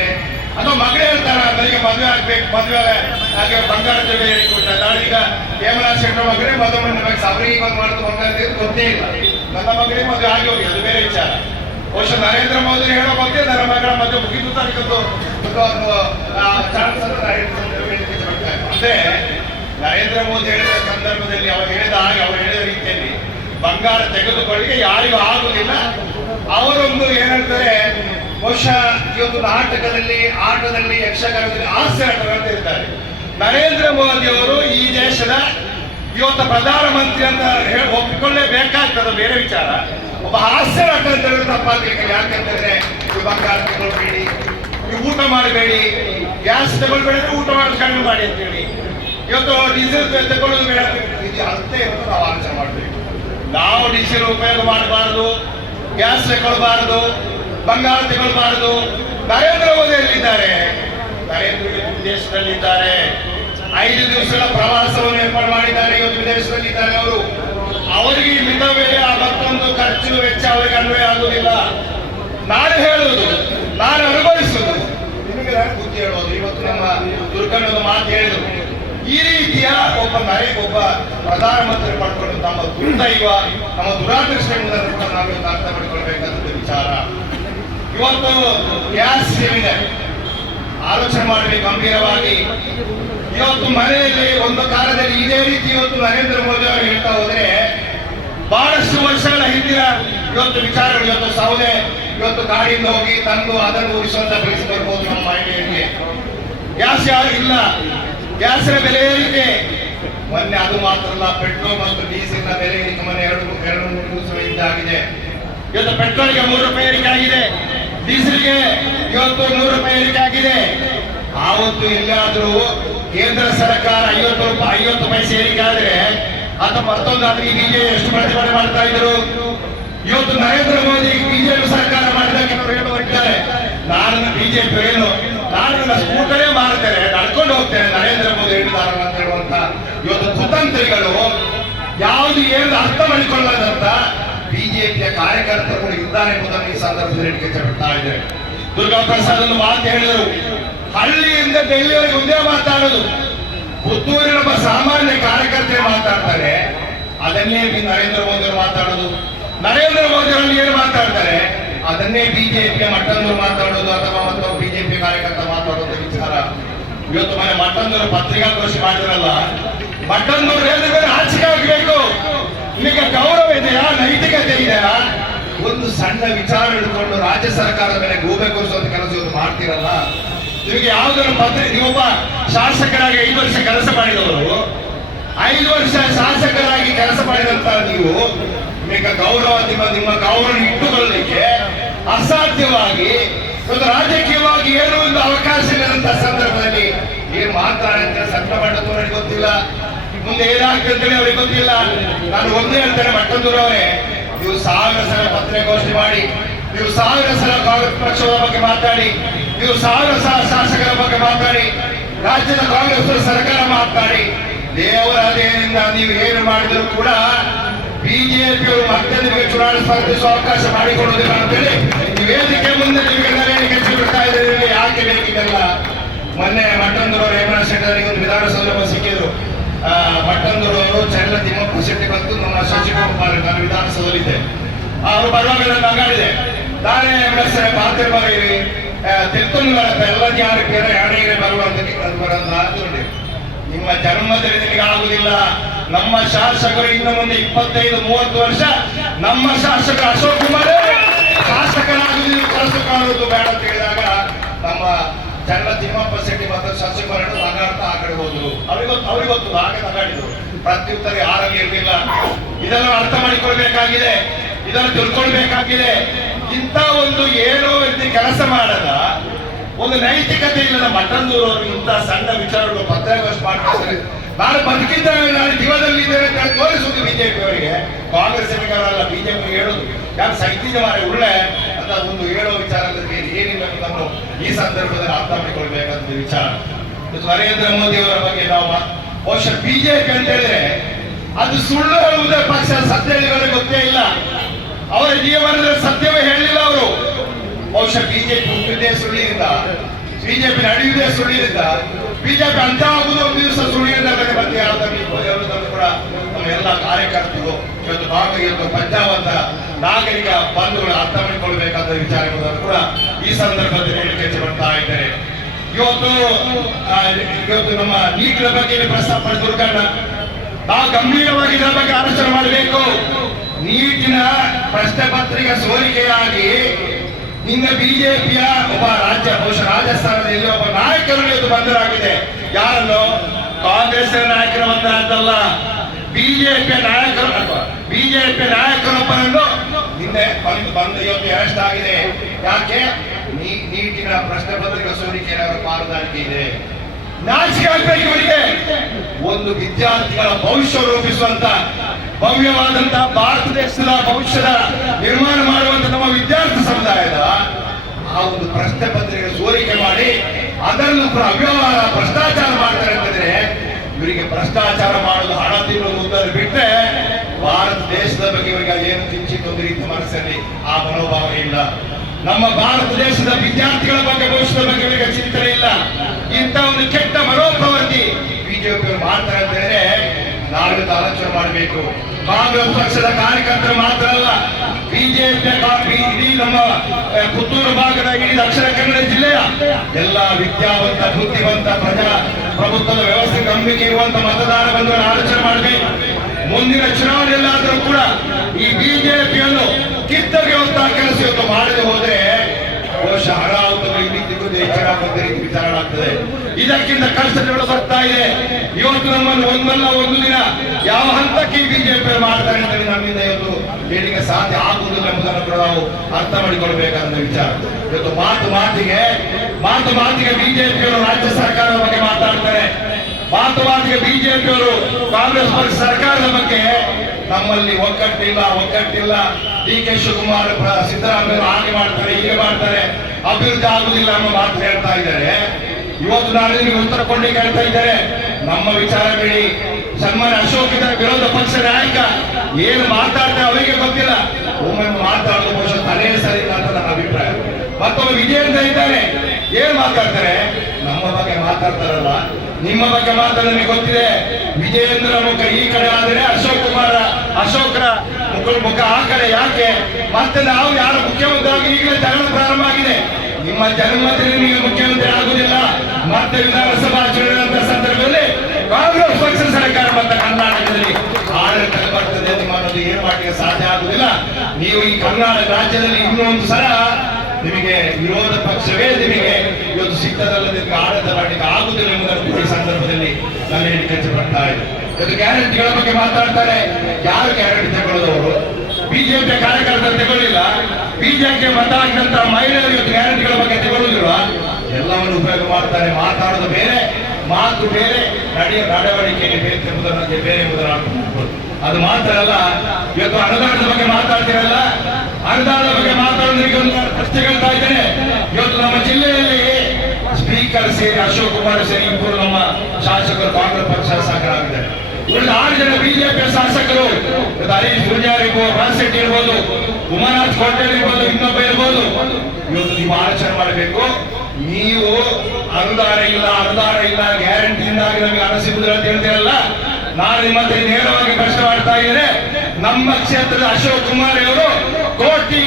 ಅಥವಾ ಮಗಳೇ ಹೇಳ್ತಾರ ನನಗೆ ಮದುವೆ ಆಗ್ಬೇಕು, ಮದುವೆ ಹಾಗೆ ಬಂಗಾರ ಜೊತೆ ಹೇಳಿಕೊಟ್ಟ. ನಾಳೀಗ ಹೇಮರಾಜ್ ಶೆಟ್ಟರ್ ಮಗಳೇ ಮದುವೆ ಅವರಿಗೆ ಮಾಡುದು ಬಂಗಾರ ಗೊತ್ತೇ ಇಲ್ಲ. ನನ್ನ ಮಗಳೇ ಮದುವೆ ಆಗಿ ಹೋಗಿ, ಅದು ಬೇರೆ ವಿಚಾರ. ಬಹುಶಃ ನರೇಂದ್ರ ಮೋದಿ ಹೇಳೋ ಬಗ್ಗೆ ನನ್ನ ಮಗಳ ಮದುವೆ ಮುಗಿದು ಅಂದ್ರೆ ನರೇಂದ್ರ ಮೋದಿ ಹೇಳಿದ ಸಂದರ್ಭದಲ್ಲಿ ಅವರು ಹೇಳಿದ ಹಾಗೆ, ಅವರು ಹೇಳಿದ ರೀತಿಯಲ್ಲಿ ಬಂಗಾರ ತೆಗೆದುಕೊಳ್ಳಿಕ್ಕೆ ಯಾರಿಗೂ ಆಗುದಿಲ್ಲ. ಅವರೊಂದು ಏನಂತಾರೆ, ಬಹುಶಃ ಇವತ್ತು ನಾಟಕದಲ್ಲಿ, ಆಟದಲ್ಲಿ, ಯಕ್ಷಗಾನದಲ್ಲಿ ಹಾಸ್ಯ ನಟರಂತ ಇರ್ತಾರೆ. ನರೇಂದ್ರ ಮೋದಿ ಅವರು ಈ ದೇಶದ ಇವತ್ತು ಪ್ರಧಾನಮಂತ್ರಿ ಅಂತ ಒಪ್ಪಿಕೊಳ್ಳೇಬೇಕಾಗ್ತದೆ, ಬೇರೆ ವಿಚಾರ. ಒಬ್ಬ ಹಾಸ್ಯ ನಟ ಅಂತ ಹೇಳಿದ್ರೆ ತಪ್ಪಾಗಲಿಕ್ಕೆ. ಯಾಕಂತಂದ್ರೆ ನೀವು ಬಂಗಾರ ತಗೊಳ್ಬೇಡಿ, ನೀವು ಊಟ ಮಾಡಬೇಡಿ, ಗ್ಯಾಸ್ ತಗೊಳ್ಬೇಡಿ, ಊಟ ಮಾಡೋದು ಕಡಿಮೆ ಮಾಡಿ ಅಂತ ಹೇಳಿ, ಇವತ್ತು ಡೀಸೆಲ್ ತಗೊಳ್ಳೋದು ಬೇಡ, ಇದು ಅರ್ಥ ಇವತ್ತು ನಾವು ಆಲೋಚನೆ ಮಾಡಬೇಕು. ನಾವು ಡೀಸೆಲ್ ಉಪಯೋಗ ಮಾಡಬಾರದು, ಗ್ಯಾಸ್ ತಗೊಳ್ಬಾರದು, ಬಂಗಾರ ತಗೊಳ್ಬಾರದು. ನರೇಂದ್ರ ಮೋದಿ ಎಲ್ಲಿದ್ದಾರೆ? ನರೇಂದ್ರ ಮೋದಿ ವಿದೇಶದಲ್ಲಿದ್ದಾರೆ. 5 ದಿವಸಗಳ ಪ್ರವಾಸವನ್ನು ಏರ್ಪಾಡು ಮಾಡಿದ್ದಾರೆ, ಇವತ್ತು ವಿದೇಶದಲ್ಲಿದ್ದಾರೆ ಅವರು. ಅವರಿಗೆ ಮಿತವ್ಯಯ ಮತ್ತೊಂದು ಖರ್ಚು ವೆಚ್ಚ ಅವರಿಗೆ ಅನ್ವಯ ಆಗುವುದಿಲ್ಲ. ನಾನು ಹೇಳುವುದು, ನಾನು ಅನುಭವಿಸುವುದು, ನಿಮಗೆ ನಾನು ಬುದ್ಧಿ ಹೇಳೋದು. ಇವತ್ತು ನಮ್ಮ ದುರ್ಗಣ್ಣದ ಮಾತು ಹೇಳಿದ್ರು, ಈ ರೀತಿಯ ಒಬ್ಬ ಪ್ರಧಾನಮಂತ್ರಿ ಪಡ್ಕೊಂಡು ನಮ್ಮ ದುರ್ದೈವ, ನಮ್ಮ ದುರಾದೃಷ್ಟ ಎಂಬುದನ್ನು ಕೂಡ ನಾವು ಇವತ್ತು ಅರ್ಥ ಮಾಡಿಕೊಳ್ಬೇಕಾದ ವಿಚಾರ. ಇವತ್ತು ಗ್ಯಾಸ್ ಸಿಲಿಂಡರ್ ಆಲೋಚನೆ ಮಾಡಬೇಕು ಗಂಭೀರವಾಗಿ. ಇವತ್ತು ಮನೆಯಲ್ಲಿ ಒಂದು ಕಾಲದಲ್ಲಿ ಇದೇ ರೀತಿ ಇವತ್ತು ನರೇಂದ್ರ ಮೋದಿ ಅವರು ಹೇಳ್ತಾ ಹೋದ್ರೆ ಬಹಳಷ್ಟು ವರ್ಷಗಳ ಹಿಂದಿನ ಇವತ್ತು ವಿಚಾರಗಳು, ಇವತ್ತು ಸೌದೆ ಇವತ್ತು ಗಾಡಿಯಿಂದ ಹೋಗಿ ತಂದು ಅದನ್ನು ಉಳಿಸುವಂತ ಬೆಳೆಸಿ ಬರ್ಬೋದು ನಮ್ಮ ಮಹಿಳೆಯರಿಗೆ. ಗ್ಯಾಸ್ ಯಾರು ಇಲ್ಲ, ಗ್ಯಾಸಿನ ಬೆಲೆ ಏರಿಕೆ ಮೊನ್ನೆ, ಅದು ಮಾತ್ರ ಅಲ್ಲ, ಪೆಟ್ರೋಲ್ ಮತ್ತು ಡೀಸೆಲ್ನ ಬೆಲೆ ಏರಿಕೆ ಮೊನ್ನೆ 2-3 ದಿವಸಗಳಿಂದ ಆಗಿದೆ. ಇವತ್ತು ಪೆಟ್ರೋಲ್ಗೆ 3 ರೂಪಾಯಿ ಏರಿಕೆ ಆಗಿದೆ, ಡೀಸೆಲ್ಗೆ ಇವತ್ತು 100 ರೂಪಾಯಿ ಏರಿಕೆ ಆಗಿದೆ. ಆವತ್ತು ಎಲ್ಲಾದ್ರೂ ಕೇಂದ್ರ ಸರ್ಕಾರ 50 ಪೈಸೆ ಏರಿಕೆ ಆದ್ರೆ ಅಥವಾ ಮತ್ತೊಂದಾದ್ರೆ ಈ ಬಿಜೆಪಿ ಎಷ್ಟು ಪ್ರತಿಭಟನೆ ಮಾಡ್ತಾ ಇದ್ರು. ಇವತ್ತು ನರೇಂದ್ರ ಮೋದಿ ಬಿಜೆಪಿ ಸರ್ಕಾರ ಮಾಡಿದಾಗ ಹೇಳುತ್ತಿದ್ದಾರೆ, ನಾನು ಬಿಜೆಪಿ ಏನು, ನಾನು ನನ್ನ ಸ್ಕೂಟರೇ ಮಾರ್ತೇನೆ, ನಡ್ಕೊಂಡು ಹೋಗ್ತೇನೆ, ನರೇಂದ್ರ ಮೋದಿ ಹೇಳಿದಾರಲ್ಲ ಅಂತ ಹೇಳುವಂತ ಇವತ್ತು ಕುತಂತ್ರಿಗಳು ಯಾವುದು ಏನು ಅರ್ಥ ಮಾಡಿಕೊಳ್ಳದಂತ ಬಿಜೆಪಿಯ ಕಾರ್ಯಕರ್ತರು ಇದ್ದಾರೆ ಎಂಬುದನ್ನು ಈ ಸಂದರ್ಭದಲ್ಲಿ ಹೇಳಿಕೆ ಬಿಡ್ತಾ ಇದ್ದಾರೆ. ದುರ್ಗಾ ಪ್ರಸಾದ್ ಒಂದು ಮಾತು ಹೇಳಿದರು, ಹಳ್ಳಿಯಿಂದ ಡೆಲ್ಲಿವರೆಗೆ ಒಂದೇ ಮಾತಾಡೋದು. ಪುತ್ತೂರಿನ ಒಬ್ಬ ಸಾಮಾನ್ಯ ಕಾರ್ಯಕರ್ತೆ ಮಾತಾಡ್ತಾರೆ, ಅದನ್ನೇ ನರೇಂದ್ರ ಮೋದಿ ಅವರು ಮಾತಾಡೋದು. ನರೇಂದ್ರ ಮೋದಿ ಅವರು ಏನು ಮಾತಾಡ್ತಾರೆ ಅದನ್ನೇ ಬಿಜೆಪಿಯ ಮಟ್ಟಂದೂರು ಮಾತಾಡೋದು, ಅಥವಾ ಮತ್ತೊಬ್ಬ ಬಿಜೆಪಿ ಕಾರ್ಯಕರ್ತ ಮಾತಾಡೋದು ವಿಚಾರ. ಇವತ್ತು ಮನೆ ಮಟ್ಟಂದೂರು ಪತ್ರಿಕಾಗೋಷ್ಠಿ ಮಾಡಿದ್ರಲ್ಲ, ಮಟ್ಟಂದೂರು ಹೇಳಿದ್ರೆ ಆಚೆಗೆ ಆಗಬೇಕು. ನಿಮಗೆ ಗೌರವ ಇದೆಯಾ, ನೈತಿಕತೆ ಇದೆಯಾ? ಒಂದು ಸಣ್ಣ ವಿಚಾರ ಹಿಡ್ಕೊಂಡು ರಾಜ್ಯ ಸರ್ಕಾರದ ಮೇಲೆ ಗೂಬೆ ಕೂರಿಸುವಂತ ಕೆಲಸ ಇವತ್ತು ಮಾಡ್ತೀರಲ್ಲ. ನಿಮಗೆ ಯಾವುದನ್ನು ನೀವೊಬ್ಬ ಶಾಸಕರಾಗಿ 5 ವರ್ಷ ಕೆಲಸ ಮಾಡಿದವರು, 5 ವರ್ಷ ಶಾಸಕರಾಗಿ ಕೆಲಸ ಮಾಡಿದಂತ ನೀವು, ನಿಮಗೆ ಗೌರವ, ನಿಮ್ಮ ಗೌರವ ಇಟ್ಟುಕೊಳ್ಳಲಿಕ್ಕೆ ಅಸಾಧ್ಯವಾಗಿ ಇವತ್ತು ರಾಜಕೀಯವಾಗಿ ಏನೋ ಒಂದು ಅವಕಾಶ ಇಲ್ಲದಂತ ಸಂದರ್ಭದಲ್ಲಿ ಏನ್ ಮಾತಾಡಂತ ಸಣ್ಣ ಮಟ್ಟದ್ದು ನನಗೆ ಗೊತ್ತಿಲ್ಲ, ಮುಂದೆ ಏನಾಗ್ತದೆ ಅಂತೇಳಿ ಅವ್ರಿಗೆ ಗೊತ್ತಿಲ್ಲ. ನಾನು ಒಂದೇ ಹೇಳ್ತೇನೆ, ಮಟ್ಟಂದೂರು ಅವರೇ, ನೀವು 1000 ಸಲ ಪತ್ರಿಕಾಗೋಷ್ಠಿ ಮಾಡಿ, ನೀವು 1000 ಸಲ ಕಾಂಗ್ರೆಸ್ ಪಕ್ಷದ ಬಗ್ಗೆ ಮಾತಾಡಿ, ನೀವು 1000 ಸಲ ಶಾಸಕರ ಬಗ್ಗೆ ಮಾತಾಡಿ, ರಾಜ್ಯದ ಕಾಂಗ್ರೆಸ್ ಸರ್ಕಾರ ಮಾತಾಡಿ, ದೇವರಾದೇನಿಂದ ನೀವು ಏನು ಮಾಡಿದರೂ ಕೂಡ ಬಿಜೆಪಿಯವರು ಮತ್ತೆ ನಿಮಗೆ ಚುನಾವಣೆ ಸ್ಪರ್ಧಿಸುವ ಅವಕಾಶ ಮಾಡಿಕೊಡುವುದಿಲ್ಲ ಅಂತೇಳಿ ವೇದಿಕೆ ಮುಂದೆ ನಿಮಗೆಲ್ಲ ಹೇಳಿಕೆ ಬಿಡ್ತಾ ಇದ್ದಾರೆ. ಯಾಕೆ ಬೇಕಿದೆಲ್ಲ? ಮೊನ್ನೆ ಮಟ್ಟಂದೂರು ಅವರು ಹೇಮರಾಜ್ ಶೆಟ್ಟರಿಗೆ ಒಂದು ವಿಧಾನಸೌಧ ಸಿಕ್ಕಿದ್ರು. ಮಟ್ಟಂದೂರು ಅವರು ಚಲ್ಲ ತಿಮ್ಮಪ್ಪ ಶೆಟ್ಟಿ ಬಂದು ನಮ್ಮ ಶಶಿಕುಮಾರ್ ನಾನು ವಿಧಾನಸೌಧದಲ್ಲಿದ್ದೆ, ಅವರು ಬರುವಾಗ ನನ್ನ ಅಂಗಾಡಿದೆ, ನಾನೇ ಪಾತ್ರ ಬರೀರಿ ತಿಳ್ಕೊಂಡು ಎಲ್ಲ ಯಾರು ಬೇರೆ ಯಾರಿಗೆ ಬರುವಂತ ಬರೋದು. ನಿಮ್ಮ ಜನ್ಮದಲ್ಲಿ ನಿಮಗೆ ಆಗುದಿಲ್ಲ. ನಮ್ಮ ಶಾಸಕರು ಇನ್ನು ಮುಂದೆ 25-30 ವರ್ಷ ನಮ್ಮ ಶಾಸಕರು ಅಶೋಕ್ ಕುಮಾರ್ ಶಾಸಕರಾಗುವುದು ಕೆಲಸ ಕಾಣುವುದು ಬೇಡ ಅಂತ ಹೇಳಿದಾಗ ನಮ್ಮ ಚನ್ನ ತಿಮ್ಮಪ್ಪ ಶೆಟ್ಟಿ ಮತ್ತು ಶಶಿಕುಮಾರ್ ನಗಾಡ್ತಾ ಆ ಕಡೆ ಹೋದ್ರು. ಅವ್ರಿಗೆ ಗೊತ್ತು ಹಾಗೆ ನಗಾಡಿದ್ರು. ಪ್ರತ್ಯುತ್ತರ ಯಾರಲ್ಲಿ ಇರಲಿಲ್ಲ. ಇದನ್ನು ಅರ್ಥ ಮಾಡಿಕೊಳ್ಬೇಕಾಗಿದೆ, ಇದನ್ನು ತಿಳ್ಕೊಳ್ಬೇಕಾಗಿದೆ. ಇಂಥ ಒಂದು ಏನೋ ವ್ಯಕ್ತಿ ಕೆಲಸ ಮಾಡದ, ಒಂದು ನೈತಿಕತೆ ಇಲ್ಲದ ಮಟ್ಟಂದೂರು ಅವರು ಇಂಥ ಸಣ್ಣ ವಿಚಾರಗಳು ಪತ್ರಿಕಾಗೋಷ್ಠಿ ಮಾಡ್ತಾರೆ. ನಾನು ಬದುಕಿದ್ದೇನೆ, ನಾನು ಜೀವದಲ್ಲಿದ್ದೇನೆ ಅಂತ ತೋರಿಸುವುದು ಬಿಜೆಪಿ ಅವರಿಗೆ. ಕಾಂಗ್ರೆಸ್ ಅವರಲ್ಲ ಬಿಜೆಪಿ ಹೇಳೋದು ಯಾರು ಸೈತಿಗೆ ಮಾರೆ ಉಳ್ಳೆ ಅಂತ ಒಂದು ಹೇಳೋ ವಿಚಾರದಲ್ಲಿ ಏನಿಲ್ಲ ಅನ್ನೋದನ್ನು ಈ ಸಂದರ್ಭದಲ್ಲಿ ಅರ್ಥ ಮಾಡಿಕೊಳ್ಬೇಕಂತ ವಿಚಾರ. ನರೇಂದ್ರ ಮೋದಿ ಅವರ ಬಗ್ಗೆ ನಾವು ಬಹುಶಃ ಬಿಜೆಪಿ ಅಂತ ಹೇಳಿದ್ರೆ ಅದು ಸುಳ್ಳು ಹೇಳುವುದೇ ಪಕ್ಷ, ಸತ್ಯ ಹೇಳಿದ್ರೆ ಗೊತ್ತೇ ಇಲ್ಲ. ಅವರ ಜೀವನದಲ್ಲಿ ಸತ್ಯವೇ ಹೇಳಲಿಲ್ಲ ಅವರು. ಬಹುಶಃ ಬಿಜೆಪಿ ಹುಟ್ಟಿದ್ದೇ ಸುಳ್ಳಿನಿಂದ, ಬಿಜೆಪಿ ನಡೆಯುವುದೇ ಸುಳ್ಳಿನಿಂದ, ಬಿಜೆಪಿ ಅಂತ ಆಗುವುದು ಒಂದು ದಿವಸ ಸುಳ್ಳಿನಿಂದ ಮತ್ತೆ ಹೇಳುವುದನ್ನು ಕೂಡ ನಮ್ಮ ಎಲ್ಲ ಕಾರ್ಯಕರ್ತರು ಇವತ್ತು ಭಾಗವಹಿಸುವ ಪಂಚಾವತ್ತ ನಾಗರಿಕ ಬಂಧುಗಳು ಅರ್ಥ ಮಾಡಿಕೊಳ್ಳಬೇಕಾದ ವಿಚಾರ ಎಂಬುದನ್ನು ಕೂಡ ಈ ಸಂದರ್ಭದಲ್ಲಿ ಹೇಳಿಕೆ ಮಾಡ್ತಾ ಇದ್ದಾರೆ. ಇವತ್ತು ನಮ್ಮ ನೀರಿನ ಬಗ್ಗೆ ಪ್ರಸ್ತಾಪ ದುರ್ಗಣ್ಣ, ನಾವು ಗಂಭೀರವಾಗಿ ಇದರ ಬಗ್ಗೆ ಆಲೋಚನೆ ಮಾಡಬೇಕು. ನೀಟಿನ ಪ್ರಶ್ನೆ ಪತ್ರಿಕೆ ಸೋರಿಕೆಯಾಗಿ ನಿನ್ನೆ ಬಿಜೆಪಿಯ ಒಬ್ಬ ಬಹುಶಃ ರಾಜಸ್ಥಾನದಲ್ಲಿ ಒಬ್ಬ ನಾಯಕರು ಇವತ್ತು ಬಂಧನರಾಗಿದೆ. ಯಾರನ್ನು? ಕಾಂಗ್ರೆಸ್ ನಾಯಕರ ಬಂಧನ, ಬಿಜೆಪಿಯ ನಾಯಕರೊಬ್ಬರನ್ನು ನಿನ್ನೆ ಬಂದು ಇವತ್ತು ಅರೆಸ್ಟ್ ಆಗಿದೆ. ಯಾಕೆ? ನೀಟಿನ ಪ್ರಶ್ನೆ ಪತ್ರಿಕೆ ಸೋರಿಕೆ ಪಾಲುದಾರಿಕೆ ಇದೆ. ನಾಚಿಕೆ ಆಗ್ಬೇಕು ಇವರಿಗೆ. ಒಂದು ವಿದ್ಯಾರ್ಥಿಗಳ ಭವಿಷ್ಯ ರೂಪಿಸುವಂತ ಭವ್ಯವಾದಂತಹ ಭಾರತ ದೇಶದ ಭವಿಷ್ಯದ ನಿರ್ಮಾಣ ಮಾಡುವಂತ ನಮ್ಮ ವಿದ್ಯಾರ್ಥಿ ಸಮುದಾಯದ ಆ ಒಂದು ಪ್ರಶ್ನೆ ಪತ್ರಿಕೆ ಸೋರಿಕೆ ಮಾಡಿ ಅದನ್ನು ಅವ್ಯವಹಾರ ಭ್ರಷ್ಟಾಚಾರ ಮಾಡ್ತಾರೆ ಅಂತಂದ್ರೆ ಇವರಿಗೆ ಭ್ರಷ್ಟಾಚಾರ ಮಾಡೋದು, ಹಣ ತಿನ್ನುವುದು ಒಂದನ್ನು ಬಿಟ್ಟರೆ ಭಾರತ ದೇಶದ ಬಗ್ಗೆ ಇವರಿಗೆ ಏನು ಕಿಂಚಿತ್ ಒಂದು ರೀತಿ ಮನಸ್ಸಲ್ಲಿ ಆ ಮನೋಭಾವ ಇಲ್ಲ. ನಮ್ಮ ಭಾರತ ದೇಶದ ವಿದ್ಯಾರ್ಥಿಗಳ ಬಗ್ಗೆ ಭವಿಷ್ಯದ ಬಗ್ಗೆ ಇವರಿಗೆ ಚಿಂತನೆ ಇಲ್ಲ. ಇಂಥ ಒಂದು ಕೆಟ್ಟ ಮನೋಪ್ರವೃತ್ತಿ ಬಿಜೆಪಿಯವರು ಮಾಡ್ತಾರೆ ಅಂತ ಹೇಳಿದ್ರೆ ನಾವಿದು ಆಲೋಚನೆ ಮಾಡಬೇಕು. ಕಾಂಗ್ರೆಸ್ ಪಕ್ಷದ ಕಾರ್ಯಕರ್ತರು ಮಾತ್ರ ಅಲ್ಲ, ಬಿಜೆಪಿ ಇಡೀ ನಮ್ಮ ಪುತ್ತೂರು ಭಾಗದ ಇಡೀ ದಕ್ಷಿಣ ಕನ್ನಡ ಜಿಲ್ಲೆಯ ಎಲ್ಲ ವಿದ್ಯಾವಂತ ಬುದ್ಧಿವಂತ ಪ್ರಜಾಪ್ರಭುತ್ವದ ವ್ಯವಸ್ಥೆ ನಂಬಿಕೆ ಇರುವಂತ ಮತದಾರ ಬಂಧುಗಳ ಆಲೋಚನೆ ಮಾಡಬೇಕು. ಮುಂದಿನ ಚುನಾವಣೆಯಲ್ಲಾದರೂ ಕೂಡ ಈ ಬಿಜೆಪಿಯನ್ನು ಕಿತ್ತಗೆ ಹೊತ್ತ ಕೆಲಸ ಇವತ್ತು ಮಾಡದೆ ಹೋದ್ರೆ ಬಹುಶಃ ಹರಾವುತಗಳು ಹೆಚ್ಚಾಗುವಂತ ರೀತಿ ವಿಚಾರ ಆಗ್ತದೆ. ಇದಕ್ಕಿಂತ ಕಷ್ಟಗಳು ಬರ್ತಾ ಇದೆ. ಇವತ್ತು ನಮ್ಮನ್ನು ಒಂದಲ್ಲ ಒಂದು ದಿನ ಯಾವ ಹಂತಕ್ಕೆ ಬಿಜೆಪಿ ಮಾಡ್ತಾರೆ ಅಂತ ನಮ್ಮಿಂದ ಇವತ್ತು ಹೇಳಿಕೆ ಸಾಧ್ಯ ಆಗುವುದಿಲ್ಲ ಎಂಬುದನ್ನು ಕೂಡ ನಾವು ಅರ್ಥ ಮಾಡಿಕೊಳ್ಬೇಕಾದ ವಿಚಾರ. ಇವತ್ತು ಮಾತು ಮಾತಿಗೆ ಬಿಜೆಪಿಯವರು ರಾಜ್ಯ ಸರ್ಕಾರದ ಬಗ್ಗೆ ಮಾತಾಡ್ತಾರೆ. ಮಾತಿಗೆ ಬಿಜೆಪಿಯವರು ಕಾಂಗ್ರೆಸ್ ಪಕ್ಷ ಸರ್ಕಾರದ ಬಗ್ಗೆ ನಮ್ಮಲ್ಲಿ ಒಗ್ಗಟ್ಟಿಲ್ಲ. ಡಿ ಕೆ ಶಿವಕುಮಾರ್ ಸಿದ್ದರಾಮಯ್ಯ ಹಾಗೆ ಮಾಡ್ತಾರೆ, ಹೀಗೆ ಮಾಡ್ತಾರೆ, ಅಭಿವೃದ್ಧಿ ಆಗುದಿಲ್ಲ ಅನ್ನೋ ಮಾತು ಹೇಳ್ತಾ ಇದ್ದಾರೆ. ಇವತ್ತು ನಾಳೆ ನಿಮಗೆ ಉತ್ತರ ಕೊಂಡೇ ಹೇಳ್ತಾ ಇದ್ದಾರೆ. ನಮ್ಮ ವಿಚಾರ ಬೇಡಿ. ಸನ್ಮಾನ್ಯ ಅಶೋಕ್ ಇದ್ದಾರೆ, ವಿರೋಧ ಪಕ್ಷ ನಾಯಕ, ಏನು ಮಾತಾಡ್ತಾರೆ ಅವರಿಗೆ ಗೊತ್ತಿಲ್ಲ. ಒಮ್ಮೆ ಮಾತಾಡೋದು ಬಹುಶಃ ತಲೆ ಸರಿ ಅಂತ ನನ್ನ ಅಭಿಪ್ರಾಯ. ಮತ್ತೊಬ್ಬ ವಿಜಯೇಂದ್ರ ಇದ್ದಾರೆ, ಏನ್ ಮಾತಾಡ್ತಾರೆ? ನಮ್ಮ ಬಗ್ಗೆ ಮಾತಾಡ್ತಾರಲ್ಲ, ನಿಮ್ಮ ಬಗ್ಗೆ ಮಾತಾಡೋದು ನಿಮಗೆ ಗೊತ್ತಿದೆ. ವಿಜಯೇಂದ್ರ ಮುಖ ಈ ಕಡೆ ಆದರೆ ಅಶೋಕರ ಮುಖ ಆ ಕಡೆ. ಯಾಕೆ? ಮತ್ತೆ ನಾವು ಯಾರು ಮುಖ್ಯಮಂತ್ರಿ ಆಗಿ ಈಗಲೇ ಜಗಳ ಪ್ರಾರಂಭ ಆಗಿದೆ. ನಿಮ್ಮ ಜನ್ಮದಲ್ಲಿ ನೀವು ಮುಖ್ಯಮಂತ್ರಿ ಆಗುವುದಿಲ್ಲ. ಮತ್ತೆ ವಿಧಾನಸಭಾ ಚುನಾವಣೆ ಸಂದರ್ಭದಲ್ಲಿ ಕಾಂಗ್ರೆಸ್ ಪಕ್ಷ ಸರ್ಕಾರ ಬಂದ ಕರ್ನಾಟಕದಲ್ಲಿ ಆಡಳಿತ ಬರ್ತದೆ ಅನ್ನೋದು ಏನು ಮಾಡಲಿಕ್ಕೆ ಸಾಧ್ಯ ಆಗುದಿಲ್ಲ. ನೀವು ಈ ಕರ್ನಾಟಕ ರಾಜ್ಯದಲ್ಲಿ ಇನ್ನೊಂದು ಸಲ ನಿಮಗೆ ವಿರೋಧ ಪಕ್ಷವೇ ನಿಮಗೆ ಇವತ್ತು ಸಿಕ್ಕದಲ್ಲದೆ ಆಡಳಿತ ಮಾಡಲಿಕ್ಕೆ ಆಗುದಿಲ್ಲ ಎಂಬುದನ್ನು ಈ ಸಂದರ್ಭದಲ್ಲಿ ನಾನು ಹೇಳಿಕೆ ಬರ್ತಾ ಇದೆ. ಇವತ್ತು ಗ್ಯಾರಂಟಿಗಳ ಬಗ್ಗೆ ಮಾತಾಡ್ತಾರೆ. ಯಾರು ಗ್ಯಾರಂಟಿ ತಗೊಳ್ಳೋದವರು? ಬಿಜೆಪಿ ಕಾರ್ಯಕರ್ತರು ತಗೊಳ್ಳಿಲ್ಲ. ಬಿಜೆಪಿ ಮತ ಹಾಕಿದಂತ ಮಹಿಳೆಯರು ಇವತ್ತು ಗ್ಯಾರಂಟಿಗಳ ಬಗ್ಗೆ ತಗೊಳ್ಳುದಿಲ್ವ? ಎಲ್ಲವನ್ನು ಉಪಯೋಗ ಮಾಡ್ತಾರೆ. ಮಾತಾಡೋದು ಬೇರೆ, ಮಾತು ಬೇರೆ, ನಡವಳಿಕೆಯಲ್ಲಿ ಬೇರೆ ಎಂಬುದನ್ನು ಅದು ಮಾತ್ರ ಅಲ್ಲ. ಇವತ್ತು ಅನುದಾನದ ಬಗ್ಗೆ ಮಾತಾಡ್ತಿರಲ್ಲ, ಅನುದಾನದ ಬಗ್ಗೆ ಮಾತಾಡೋದಕ್ಕೆ ಒಂದು ಪ್ರಶ್ನೆ ಕೇಳ್ತಾ ಇದ್ದೇನೆ. ಇವತ್ತು ನಮ್ಮ ಜಿಲ್ಲೆಯಲ್ಲಿ ಸ್ಪೀಕರ್ ಸೇರಿ ಅಶೋಕ್ ಕುಮಾರ್ ಸೇರಿ ಇಬ್ಬರು ನಮ್ಮ ಶಾಸಕರು ಕಾಂಗ್ರೆಸ್ ಪಕ್ಷ ಶಾಸಕರಾಗಿದ್ದಾರೆ. ಉಳಿದ 6 ಜನ ಬಿಜೆಪಿ ಶಾಸಕರು, ಹರೀಶ್ ಗುರ್ಜಾರ್ ಇರ್ಬೋದು, ರಾಜಶೆಟ್ಟಿ ಇರ್ಬೋದು, ಉಮಾನಾಥ್ ಕೋಟೆಲ್ ಇರ್ಬೋದು, ಇನ್ನೊಬ್ಬ ಇರ್ಬೋದು. ಇವತ್ತು ನೀವು ಆಲೋಚನೆ ಮಾಡಬೇಕು. ನೀವು ಅನುದಾನ ಇಲ್ಲ ಗ್ಯಾರಂಟಿಯಿಂದಾಗಿ ನಮಗೆ ಹಣ ಸಿಗುದಿಲ್ಲ ಅಂತ ಹೇಳ್ತೀರಲ್ಲ, ನಾನು ನಿಮ್ಮ ಹತ್ರ ನೇರವಾಗಿ ಪ್ರಶ್ನೆ ಮಾಡ್ತಾ ಇದ್ದೇನೆ. ನಮ್ಮ ಕ್ಷೇತ್ರದ ಅಶೋಕ್ ಕುಮಾರ್ ಅವರು ಕೋಟಿ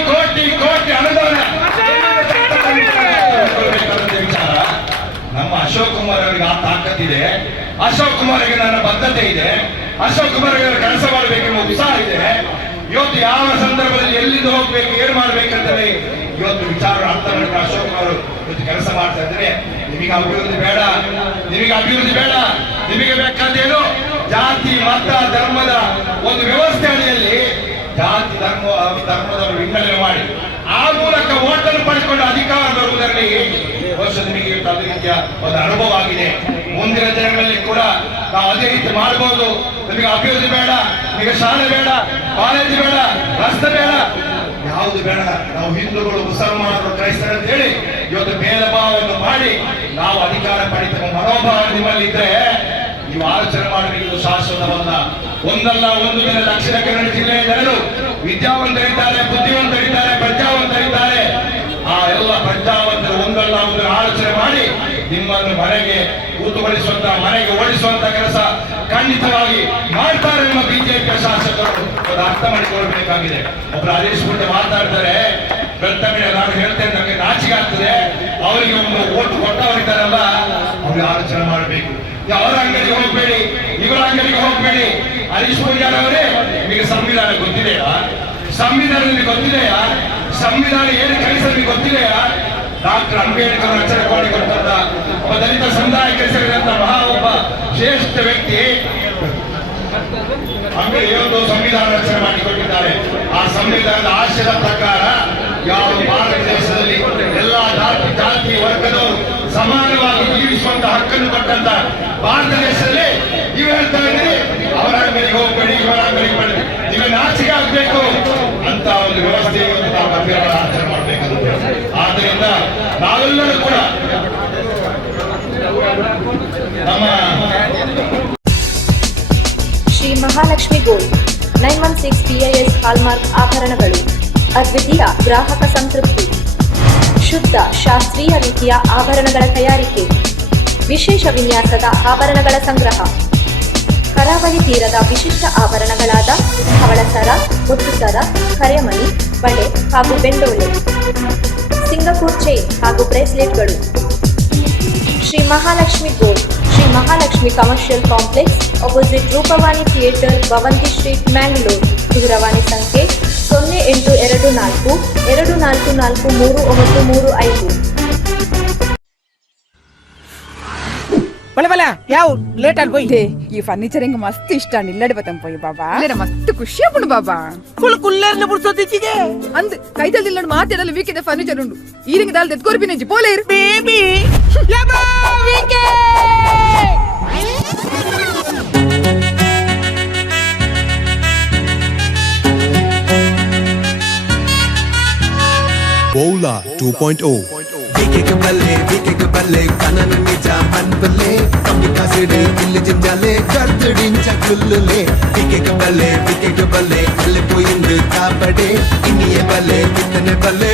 ಅನುದಾನ ವಿಚಾರ. ನಮ್ಮ ಅಶೋಕ್ ಕುಮಾರ್ ಅವರಿಗೆ ಆ ತಾಕತ್ತಿದೆ, ಅಶೋಕ್ ಕುಮಾರ್ಗೆ ನನ್ನ ಬದ್ಧತೆ ಇದೆ, ಅಶೋಕ್ ಕುಮಾರ್ ಕೆಲಸ ಮಾಡಬೇಕೆಂಬ ಉತ್ಸಾಹ ಇದೆ. ಇವತ್ತು ಯಾವ ಸಂದರ್ಭದಲ್ಲಿ ಎಲ್ಲಿಂದ ಹೋಗ್ಬೇಕು, ಏನು ಮಾಡ್ಬೇಕಂತಲೇ ಇವತ್ತು ವಿಚಾರ ಅರ್ಥ ಮಾಡಿದ್ರೆ ಅಶೋಕ್ ಕುಮಾರ್ ಇವತ್ತು ಕೆಲಸ ಮಾಡ್ತಾ ಇದ್ದಾರೆ. ನಿಮಗೆ ಅಭಿವೃದ್ಧಿ ಬೇಡ, ನಿಮಗೆ ಬೇಕಾದೇನು ಜಾತಿ ಮತ ಧರ್ಮದ ಒಂದು ವ್ಯವಸ್ಥೆ ಅಡಿಯಲ್ಲಿ ಜಾತಿ ಧರ್ಮದ ವಿಂಗಡಣೆ ಮಾಡಿ ಆ ಮೂಲಕ ಓಟನ್ನು ಪಡೆದುಕೊಂಡು ಅಧಿಕಾರ ಬರುವುದರಲ್ಲಿ ವರ್ಷದ ನಿಮಗೆ ಅದೇ ರೀತಿಯ ಒಂದು ಅನುಭವ ಆಗಿದೆ. ಮುಂದಿನ ದಿನಗಳಲ್ಲಿ ಕೂಡ ನಾವು ಅದೇ ರೀತಿ ಮಾಡಬಹುದು. ನಿಮಗೆ ಅಭಿವೃದ್ಧಿ ಬೇಡ, ನಿಮಗೆ ಶಾಲೆ ಬೇಡ, ಕಾಲೇಜು ಬೇಡ, ರಸ್ತೆ ಬೇಡ, ಯಾವುದು ಬೇಡ. ನಾವು ಹಿಂದೂಗಳು, ಮುಸಲ್ಮಾನರು, ಕ್ರೈಸ್ತರು ಅಂತ ಹೇಳಿ ಇವತ್ತು ಭೇದ ಭಾವವನ್ನು ಮಾಡಿ ನಾವು ಅಧಿಕಾರ ಪಡಿತೇವೆ ಮನೋಭಾವ ನಿಮ್ಮಲ್ಲಿ ಇದ್ರೆ ನೀವು ಆಲೋಚನೆ ಮಾಡಬೇಕು. ಶಾಶ್ವತವಲ್ಲ. ಒಂದಲ್ಲ ಒಂದು ದಿನ ದಕ್ಷಿಣ ಕನ್ನಡ ಜಿಲ್ಲೆಯ ಜನರು ವಿದ್ಯಾವಂತರಿದ್ದಾರೆ, ಬುದ್ಧಿವಂತರಿದ್ದಾರೆ, ಪ್ರಜ್ಞಾವಂತರಿದ್ದಾರೆ. ಆ ಎಲ್ಲ ಪ್ರಜ್ಞಾವಂತರು ಒಂದಲ್ಲ ಒಂದು ಆಲೋಚನೆ ಮಾಡಿ ನಿಮ್ಮನ್ನು ಮನೆಗೆ ಕೂತುಗೊಳಿಸುವಂತ, ಮನೆಗೆ ಓಡಿಸುವಂತ ಕೆಲಸ ಖಂಡಿತವಾಗಿ ಮಾಡ್ತಾರೆ ನಮ್ಮ ಬಿಜೆಪಿಯ ಶಾಸಕರು. ಅದು ಅರ್ಥ ಮಾಡಿಕೊಳ್ಬೇಕಾಗಿದೆ. ಒಬ್ಬರು ಹರೀಶ್ ಗುಂಡೆ ಮಾತಾಡ್ತಾರೆ, ಬೆಳ್ತಂಗಡಿ, ನಾನು ಹೇಳ್ತೇನೆ, ನಮಗೆ ನಾಚಿಕೆ ಆಗ್ತದೆ. ಅವರಿಗೆ ಒಂದು ಓಟ್ ಕೊಟ್ಟವರಿದ್ದಾರಲ್ಲ, ಅವ್ರಿಗೆ ಆಲೋಚನೆ ಮಾಡಬೇಕು. ಅವರ ಅಂಗಡಿಗೆ ಹೋಗ್ಬೇಡಿ, ಇವರ ಅಂಗಡಿಗೆ ಹೋಗ್ಬೇಡಿ. ಹರೀಶ್ ಪೂಜಾರಿ ಅವರೇ, ನಿಮಗೆ ಸಂವಿಧಾನ ಗೊತ್ತಿದೆಯಾ? ಸಂವಿಧಾನದಲ್ಲಿ ಗೊತ್ತಿದೆಯಾ? ಸಂವಿಧಾನ ಏನು ಕೆಲಸ ನಿಮಗೆ ಗೊತ್ತಿದೆಯಾ? ಡಾಕ್ಟರ್ ಅಂಬೇಡ್ಕರ್ ರಚನೆ ಮಾಡಿಕೊಟ್ಟಂತ ಒಬ್ಬ ದಲಿತ ಸಮುದಾಯಕ್ಕೆ ಸೇರಿದಂತ ಒಬ್ಬ ಶ್ರೇಷ್ಠ ವ್ಯಕ್ತಿ ಅಂಬೇಡ್ಕರ್ ಸಂವಿಧಾನ ರಚನೆ ಮಾಡಿಕೊಟ್ಟಿದ್ದಾರೆ. ಆ ಸಂವಿಧಾನದ ಆಶಯದ ಪ್ರಕಾರ ಯಾವ ಭಾರತ ದೇಶದಲ್ಲಿ ಎಲ್ಲಾ ಜಾತಿ ವರ್ಗದವರು ಸಮಾನವಾಗಿ ಜೀವಿಸುವಂತ ಹಕ್ಕನ್ನು ಕೊಟ್ಟಂತ ಭಾರತ ದೇಶದಲ್ಲಿ ನೀವು ಹೇಳ್ತಾ ಇದ್ದೀರಿ ಅವರ ಅಂಗಡಿಗೆ ಹೋಗ್ಬೇಡಿ, ಇವರ ಅಂಗಡಿಗೆ ಬನ್ನಿ, ನಿಮಗೆ ನಾಚಿಕೆ ಆಗ್ಬೇಕು ಅಂತ ಒಂದು ವ್ಯವಸ್ಥೆ ನಾವು ಗಂಭೀರವಾಗಿ ಆಚರಣೆ ಮಾಡಬೇಕಂತ. ಆದ್ದರಿಂದ ನಾವೆಲ್ಲರೂ ಕೂಡ ನಮ್ಮ Shri Mahalakshmi gold 916 PIS hallmark ಆಭರಣಗಳು, ಅದ್ವಿತೀಯ ಗ್ರಾಹಕ ಸಂತೃಪ್ತಿ, ಶುದ್ಧ ಶಾಸ್ತ್ರೀಯ ರೀತಿಯ ಆಭರಣಗಳ ತಯಾರಿಕೆ, ವಿಶೇಷ ವಿನ್ಯಾಸದ ಆಭರಣಗಳ ಸಂಗ್ರಹ, ಕರಾವಳಿ ತೀರದ ವಿಶಿಷ್ಟ ಆಭರಣಗಳಾದ ಹವಳಸರ, ಮುತ್ತುಸರ, ಕರೆಮಣಿ, ಬಳೆ ಹಾಗೂ ಬೆಂಡೋಲೆ, ಸಿಂಗಪೂರ್ ಚೈನ್ ಹಾಗೂ ಬ್ರೇಸ್ಲೆಟ್ಗಳು. Shri Mahalakshmi gold, Shri Mahalakshmi commercial complex, opposite Roopavani theatre, Bhavanti street, Mangalore. ದೂರವಾಣಿ ಸಂಖ್ಯೆ 0824 244 3935. ಬಲೆ ಬಲೆ ಯಾವ ಲೇಟ್ ಅಲ್ಲಿ పోయి ఈ ఫర్నిచర్ ఇంక మస్తు ఇష్టాన్ని ఇల్లడి పోతాం పోయి బాబా లేరా మస్తు ఖుషి అప్పుడు బాబా ಫುಲ್ ಕುಲ್ಲೇರ್ನ ಬುಡ್ಸೋದಿಚ್ಚಿಗೆ ಅಂದ್ ಕೈದಲ್ಲಿ ಇಲ್ಲಡ್ ಮಾತಾಡಲು ವೀಕಿದೆ ಫರ್ನಿಚರ್ ಉಂಡು ಈರಿಂಗ ದಾಲ್ ತೆತ್ಕೋರ್ಪಿ ನೆಂಜಿ ಪೋಲೇರು ಬೇಬಿ ಯಬಾ ವೀಕೆ Bowla 2.0 ವಿಕೆಗೆ ಬಲ್ಲೆ ಕನನ ನಿಜ ಮನ್ಬಲ್ಲೆ ಕಮ್ಮಿಕ ಸಿಡಿ ಇಲ್ಲಿ ಜಿಂಜಾಲೆ ಕರ್ತಡಿಂಚ ಕುಲ್ಲುಲೆ ವಿಕೆಗೆ ಬಲ್ಲೆ ಅಲ್ಲಿ ಪೋಯಿಂದು ಕಾಪಡೆ ಇನ್ನಿಯೇ ಬಲ್ಲೆ ಕಿತ್ತನೆ ಬಲ್ಲೆ